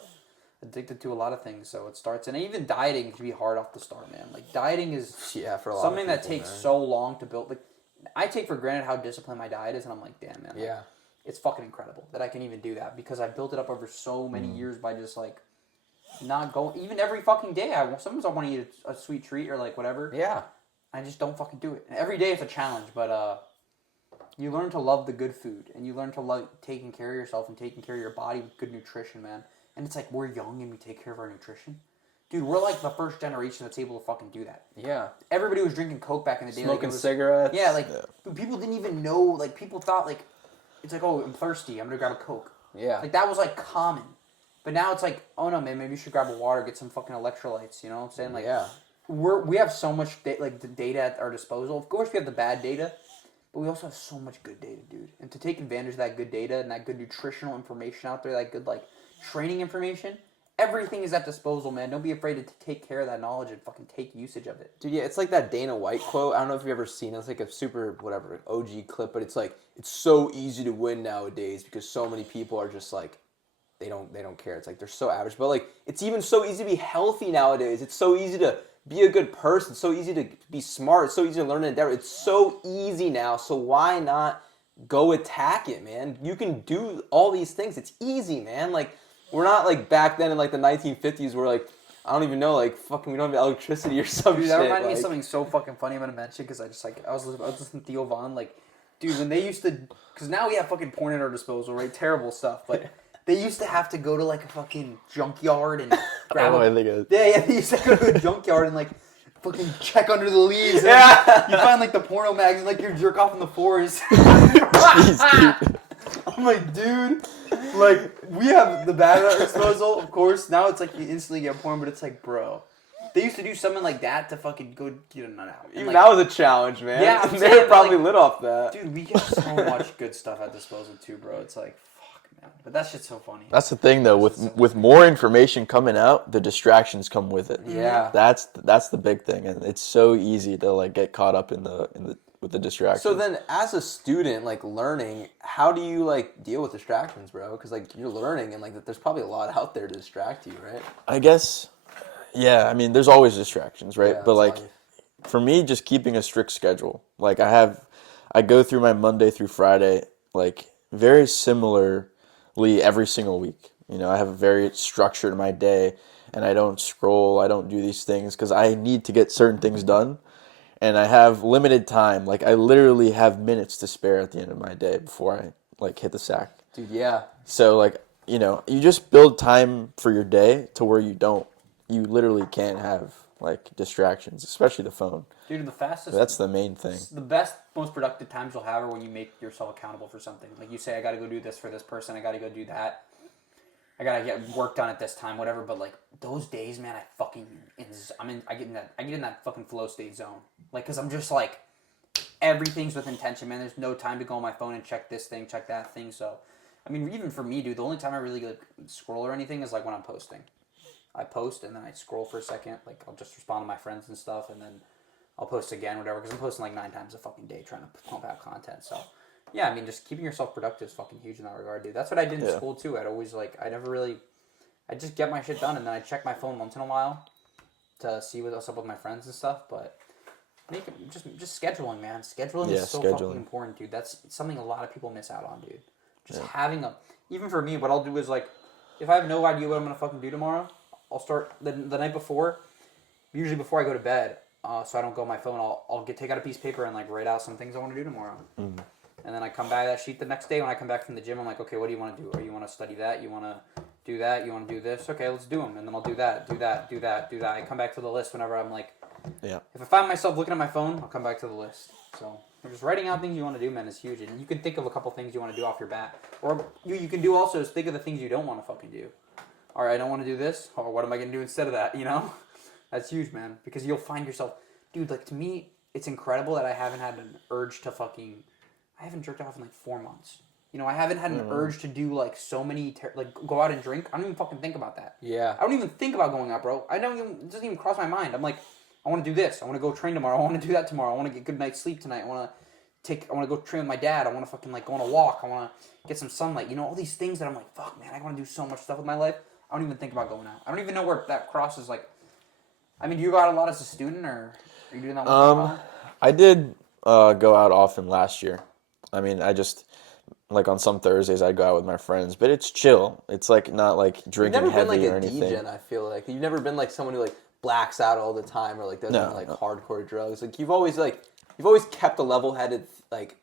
addicted to a lot of things. So it starts, and even dieting can be hard off the start, man. Like, dieting is for a lot something of people, that takes so long to build. Like, I take for granted how disciplined my diet is, and I'm like, damn, man. Like, it's fucking incredible that I can even do that, because I built it up over so many years by just like not going, even every fucking day. Sometimes I want to eat a sweet treat or like whatever. Yeah. I just don't fucking do it. And every day it's a challenge, but you learn to love the good food, and you learn to love taking care of yourself and taking care of your body with good nutrition, man. And it's like, we're young and we take care of our nutrition. Dude, we're like the first generation that's able to fucking do that. Yeah. Everybody was drinking Coke back in the day. Smoking cigarettes. Yeah, dude, people didn't even know, like, people thought, like, it's like, oh, I'm thirsty, I'm gonna grab a Coke. Yeah. Like, that was, like, common. But now it's like, oh no, man, maybe you should grab a water, get some fucking electrolytes, you know what I'm saying? Like, we have so much, data at our disposal. Of course we have the bad data, But we also have so much good data, dude. And to take advantage of that good data and that good nutritional information out there, that good, like, training information, everything is at disposal, man. Don't be afraid to take care of that knowledge and fucking take usage of it. Dude, yeah, it's like that Dana White quote. I don't know if you've ever seen it. It's like a super, whatever, OG clip, but it's like, it's so easy to win nowadays because so many people are just like, they don't care. It's like, they're so average. But like, it's even so easy to be healthy nowadays. It's so easy to be a good person. It's so easy to be smart. It's so easy to learn an endeavor. It's so easy now. So why not go attack it, man? You can do all these things. It's easy, man. Like, we're not like back then in like the 1950s where like, I don't even know, like, fucking, we don't have electricity or some shit. Dude, that reminded me like, of something so fucking funny I'm gonna mention because I just like I was listening to Theo Von, like, dude, when they used to, because now we have fucking porn at our disposal, right? Terrible stuff, but they used to have to go to like a fucking junkyard and grab. I think it. Yeah, they used to go to a junkyard and like fucking check under the leaves. And Yeah. you find like the porno magazine, like you're jerk off in the forest. Jeez, dude. I'm like, dude, like, we have the bad at our disposal, of course. Now it's like you instantly get porn, but it's like, bro. They used to do something like that to fucking go get a nut out. And, even like, that was a challenge, man. Yeah, I'm they saying, were probably like, lit off that. dude, we get so much good stuff at disposal too, bro. It's like, fuck, man. But that shit's so funny. That's the thing, though. With more information coming out, the distractions come with it. Yeah. That's the big thing, and it's so easy to like get caught up in the with the distractions. So then, as a student, like, learning, how do you, like, deal with distractions, bro? Because, like, you're learning, and, like, there's probably a lot out there to distract you, right? I guess, yeah. I mean, there's always distractions, right? Yeah, but that's like, life. for me, just keeping a strict schedule. Like I go through my Monday through Friday, like very similarly every single week. You know, I have a very structured my day, and I don't scroll. I don't do these things because I need to get certain things done. And I have limited time. Like, I literally have minutes to spare at the end of my day before I, like, hit the sack. Dude, yeah. So, like, you know, you just build time for your day to where you literally can't have, like, distractions, especially the phone. Dude, the fastest. That's the main thing. The best, most productive times you'll have are when you make yourself accountable for something. Like, you say, I gotta go do this for this person, I gotta go do that. I gotta get work done at this time, whatever. But like those days, man, I get in that fucking flow state zone. Like, cause I'm just like, everything's with intention, man. There's no time to go on my phone and check this thing, check that thing. So, I mean, even for me, dude, the only time I really like scroll or anything is like when I'm posting. I post and then I scroll for a second. Like, I'll just respond to my friends and stuff, and then I'll post again, whatever. Cause I'm posting like 9 times a fucking day trying to pump out content. So. Yeah, I mean, just keeping yourself productive is fucking huge in that regard, dude. That's what I did in school, too. I'd always, like, I'd just get my shit done, and then I'd check my phone once in a while to see what's up with my friends and stuff, but just scheduling, man. Scheduling is so fucking important, dude. That's something a lot of people miss out on, dude. Just having even for me, what I'll do is, like, if I have no idea what I'm going to fucking do tomorrow, I'll start the night before, usually before I go to bed, so I don't go on my phone, I'll take out a piece of paper and, like, write out some things I want to do tomorrow. Mm-hmm. And then I come back to that sheet the next day when I come back from the gym. I'm like, okay, what do you want to do? Or you want to study that? You want to do that? You want to do this? Okay, let's do them. And then I'll do that. I come back to the list whenever I'm like, yeah. If I find myself looking at my phone, I'll come back to the list. So just writing out things you want to do, man, is huge. And you can think of a couple things you want to do off your bat. Or you can do also is think of the things you don't want to fucking do. All right, I don't want to do this. Or what am I going to do instead of that, you know? That's huge, man. Because you'll find yourself... Dude, like, to me, it's incredible that I haven't had an urge to fucking... I haven't jerked off in like 4 months. You know, I haven't had an urge to do like so many, like go out and drink. I don't even fucking think about that. Yeah. I don't even think about going out, bro. It doesn't even cross my mind. I'm like, I want to do this. I want to go train tomorrow. I want to do that tomorrow. I want to get good night's sleep tonight. I want to go train with my dad. I want to fucking like go on a walk. I want to get some sunlight. You know, all these things that I'm like, fuck, man, I want to do so much stuff with my life. I don't even think about going out. I don't even know where that crosses. Like, I mean, do you go out a lot as a student, or are you doing that? I did go out often last year. I mean, I just, like, on some Thursdays, I'd go out with my friends, but it's chill. It's, like, not, like, drinking heavy or anything. You've never been, like, a degen, I feel like. You've never been, like, someone who, like, blacks out all the time or, like, doesn't, like, hardcore drugs. Like, you've always kept a level-headed, like,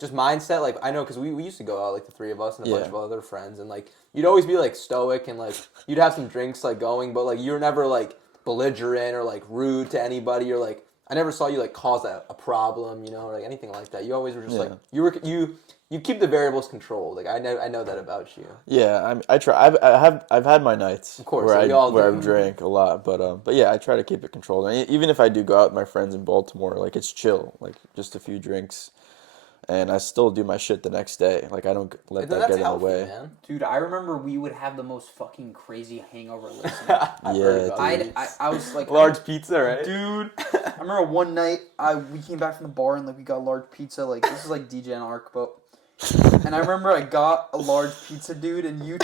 just mindset. Like, I know, because we used to go out, like, the three of us and a bunch of other friends, and, like, you'd always be, like, stoic and, like, you'd have some drinks, like, going, but, like, you're never, like, belligerent or, like, rude to anybody or, like, I never saw you like cause a problem, or like anything like that. You always were just Yeah. like you keep the variables controlled. Like I know that about you. Yeah, I try. I've had my nights Of course, where we all where do. I've drank a lot, but yeah, I try to keep it controlled. And even if I do go out with my friends in Baltimore, like it's chill, like just a few drinks, and I still do my shit the next day. Like I don't let that That's get in the healthy, way. man. Dude, I remember we would have the most fucking crazy hangover list. I've heard Yeah, about dude. these. I was like, Large pizza, right? dude. I remember one night we came back from the bar and like we got large pizza. Like this is like DJ and Arc, but. And I remember I got a large pizza, dude, and you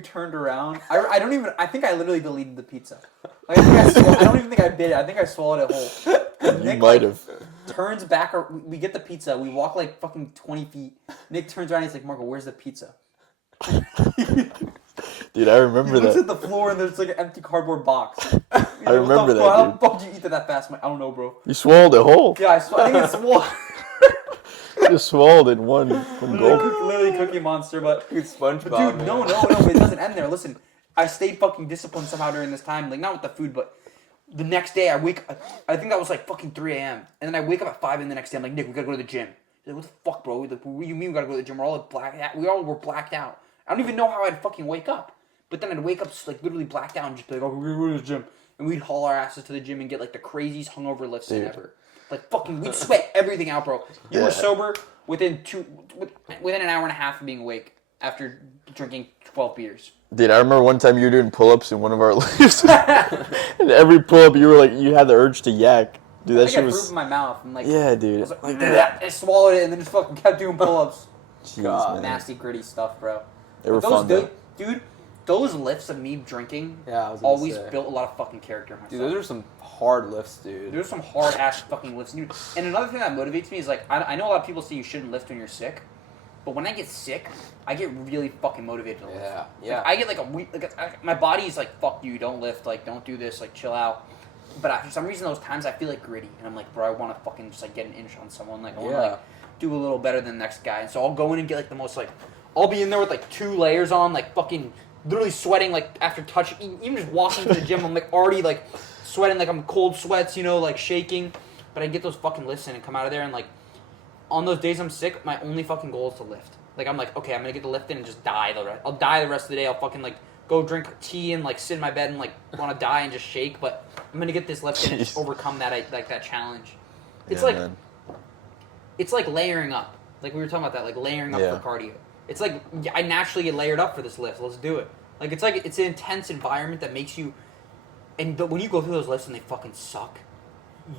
turned around. I think I literally deleted the pizza. Like, I don't even think I bit it. I think I swallowed it whole. You might have. Turns back. We get the pizza. We walk like fucking 20 feet. Nick turns around. And he's like, Marco, where's the pizza? Dude, I remember He looks that. at the floor and there's like an empty cardboard box. He's I like, remember that, How dude. the fuck did you eat that fast? I'm like, I don't know, bro. You swallowed it whole. Yeah, I think it's swallowed. You just swallowed it one gulp. Literally Cookie Monster, but Dude, SpongeBob. But dude, man. no, but it doesn't end there. Listen, I stayed fucking disciplined somehow during this time. Like, not with the food, but the next day I think that was like fucking 3 a.m. And then I wake up at 5 in the next day. I'm like, Nick, we gotta go to the gym. He's like, what the fuck, bro? Like, what do you mean we gotta go to the gym? We're all like blacked out. We all were blacked out. I don't even know how I'd fucking wake up. But then I'd wake up like literally blacked out and just be like, oh, we're going to the gym. And we'd haul our asses to the gym and get like the craziest hungover lifts in ever. Like fucking, we'd sweat everything out, bro. You were sober within an hour and a half of being awake after drinking 12 beers. Dude, I remember one time you were doing pull-ups in one of our lifts. And every pull-up you were like, you had the urge to yak. Dude, that I shit think I was... threw up in my mouth and like, Yeah, dude. I was like, I swallowed it and then just fucking kept doing pull-ups. Jeez, man. Nasty, gritty stuff, bro. They were But fun, though. dude, those lifts of me drinking Yeah, I was gonna always say. built a lot of fucking character in myself. Dude, those are some hard lifts, dude. There's some hard ass fucking lifts, dude. And another thing that motivates me is like I know a lot of people say you shouldn't lift when you're sick, but when I get sick, I get really fucking motivated to lift. Yeah. Like, I get like a week. My body's like, fuck you, don't lift. Like, don't do this. Like, chill out. But for some reason, those times I feel like gritty, and I'm like, bro, I want to fucking just like get an inch on someone. Like, I want to like do a little better than the next guy. And so I'll go in and get like the most like, I'll be in there with like 2 layers on, like fucking literally sweating like after touching, even just walking to the gym, I'm like already like sweating, like I'm cold sweats, like shaking. But I get those fucking lifts in and come out of there and like, on those days I'm sick, my only fucking goal is to lift. Like I'm like, okay, I'm gonna get the lift in and just die the rest. I'll die the rest of the day. I'll fucking like go drink tea and like sit in my bed and like want to die and just shake. But I'm gonna get this lift in and just overcome that that challenge. It's Yeah, like man. it's like layering up. Like we were talking about that, like layering up Yeah. for cardio. It's like I naturally get layered up for this lift. Let's do it. Like it's an intense environment that makes you. And when you go through those lifts and they fucking suck,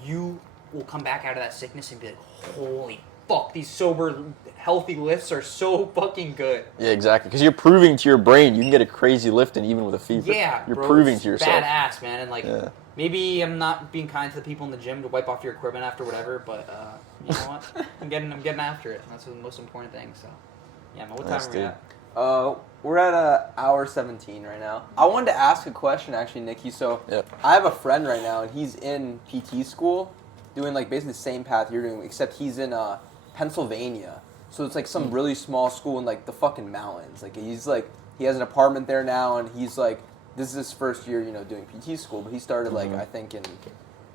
you will come back out of that sickness and be like, holy fuck, these sober, healthy lifts are so fucking good. Yeah, exactly. Because you're proving to your brain you can get a crazy lift in even with a fever. Yeah, You're bro, proving it's to yourself. badass, man. And like, Yeah. maybe I'm not being kind to the people in the gym to wipe off your equipment after whatever, but you know what? I'm getting after it. That's the most important thing. So, yeah, man. What Nice, time are we dude. at? We're at hour 17 right now. I wanted to ask a question, actually, Nikki. So Yep. I have a friend right now, and he's in PT school, doing like basically the same path you're doing, except he's in Pennsylvania. So it's like some really small school in like the fucking mountains. Like he has an apartment there now, and he's like, this is his first year, doing PT school. But he started like I think in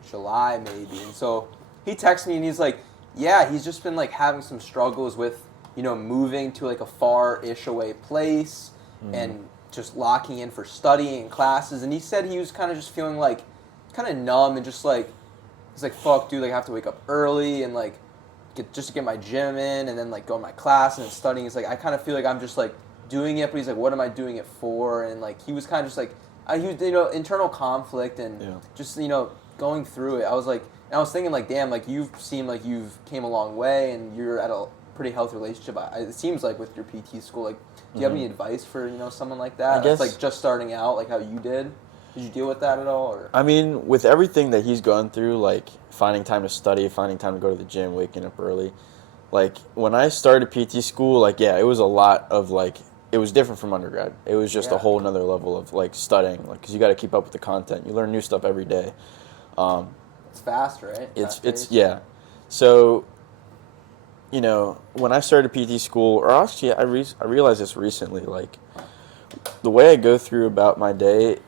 July maybe, and so he texts me and he's like, yeah, he's just been like having some struggles with moving to like a far-ish away place and just locking in for studying classes. And he said he was kind of just feeling like kind of numb and just like, he's like, fuck, dude, like I have to wake up early and like just to get my gym in and then like go to my class and then studying. He's like, I kind of feel like I'm just like doing it, but he's like, what am I doing it for? And like he was kind of just like, he was, internal conflict and just, going through it. I was like, and I was thinking like, damn, like you've seemed like you've came a long way and you're at a pretty healthy relationship. It seems like with your PT school. Like, do you have any advice for someone like that? I guess, That's, like just starting out, like how you did. Did you deal with that at all? Or? I mean, with everything that he's gone through, like finding time to study, finding time to go to the gym, waking up early, like when I started PT school, like yeah, it was a lot of like, it was different from undergrad. It was just a whole nother level of like studying, like because you got to keep up with the content. You learn new stuff every day. It's fast, right? It's yeah. So, when I started PT school, or actually I realized this recently, like the way I go through about my day,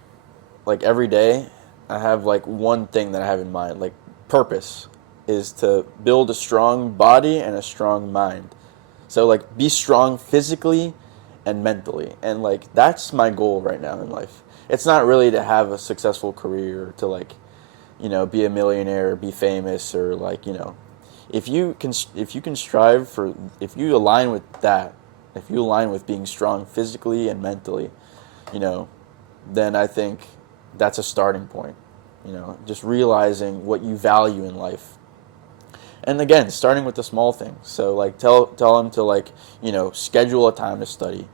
like every day, I have like one thing that I have in mind, like purpose is to build a strong body and a strong mind. So like be strong physically and mentally. And like that's my goal right now in life. It's not really to have a successful career or to like, you know, be a millionaire or be famous or like, you know, if you can strive for, if you align with that, if you align with being strong physically and mentally, you know, then I think that's a starting point. You know, just realizing what you value in life. And again, starting with the small things. So like tell them to like, you know, schedule a time to study.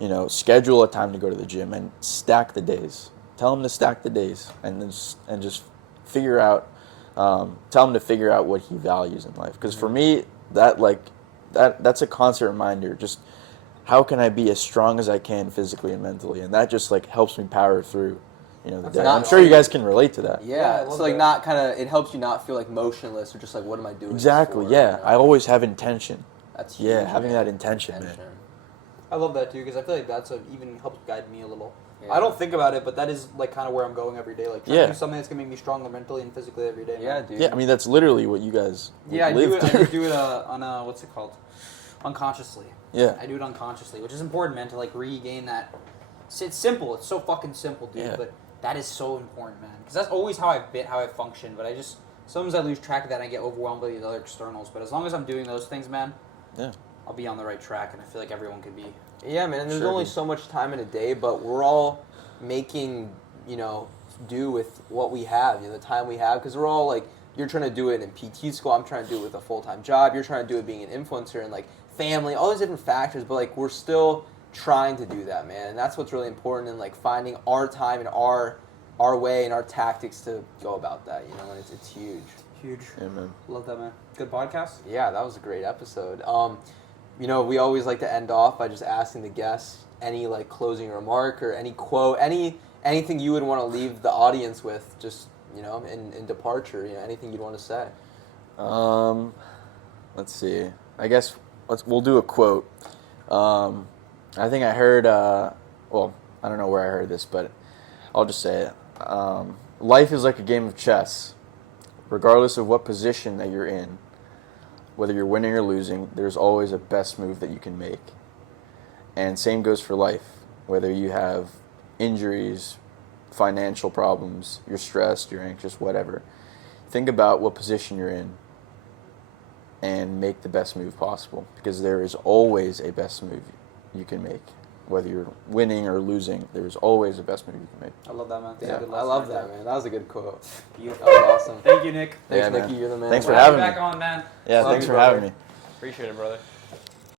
You know, schedule a time to go to the gym and stack the days. Tell them to stack the days and just figure out tell him to figure out what he values in life. Because for me, that's a constant reminder. Just how can I be as strong as I can physically and mentally, and that just like helps me power through, you know, the day. I'm sure you guys can relate to that. Yeah, it's like not kind of. It helps you not feel like motionless or just like what am I doing? Exactly. For, Yeah, you know? I always have intention. That's huge. Yeah, having that intention, man. I love that too because I feel like that's even helps guide me a little. Yeah. I don't think about it, but that is like kind of where I'm going every day. Like trying to do something that's gonna make me stronger mentally and physically every day. Yeah, man. dude. Yeah, I mean that's literally what you guys Yeah, I live do it. I through. do it on what's it called? Unconsciously. Yeah. I do it unconsciously, which is important, man, to like regain that. It's simple. It's so fucking simple, dude. Yeah. But that is so important, man. Because that's always how I function. But I just sometimes I lose track of that and I get overwhelmed by these other externals. But as long as I'm doing those things, man, Yeah. I'll be on the right track, and I feel like everyone can be. Yeah, man. And there's Sure, only dude. so much time in a day, but we're all making, you know, do with what we have, you know, the time we have, because we're all like, you're trying to do it in PT school, I'm trying to do it with a full-time job, you're trying to do it being an influencer and like family, all these different factors, but like we're still trying to do that, man, and that's what's really important in like finding our time and our way and our tactics to go about that, you know, and it's huge. Huge. Yeah, man. Love that, man. Good podcast. Yeah, that was a great episode. You know, we always like to end off by just asking the guests any like closing remark or any quote, anything you would want to leave the audience with, just, you know, in departure, you know, anything you'd want to say. Let's see. I guess we'll do a quote. I think I heard. Well, I don't know where I heard this, but I'll just say it. Life is like a game of chess. Regardless of what position that you're in, whether you're winning or losing, there's always a best move that you can make. And same goes for life. Whether you have injuries, financial problems, you're stressed, you're anxious, whatever. Think about what position you're in and make the best move possible, because there is always a best move you can make. Whether you're winning or losing, there's always a best move you can make. I love that, man. Yeah, Good I lesson love right that, there. man. That was a good quote. Beautiful. That was awesome. Thank you, Nick. Thanks, Yeah, Nikki. man. You're the man. Thanks for We'll have having you me. back on, man. Yeah, Love thanks you, for having brother. me. Appreciate it, brother.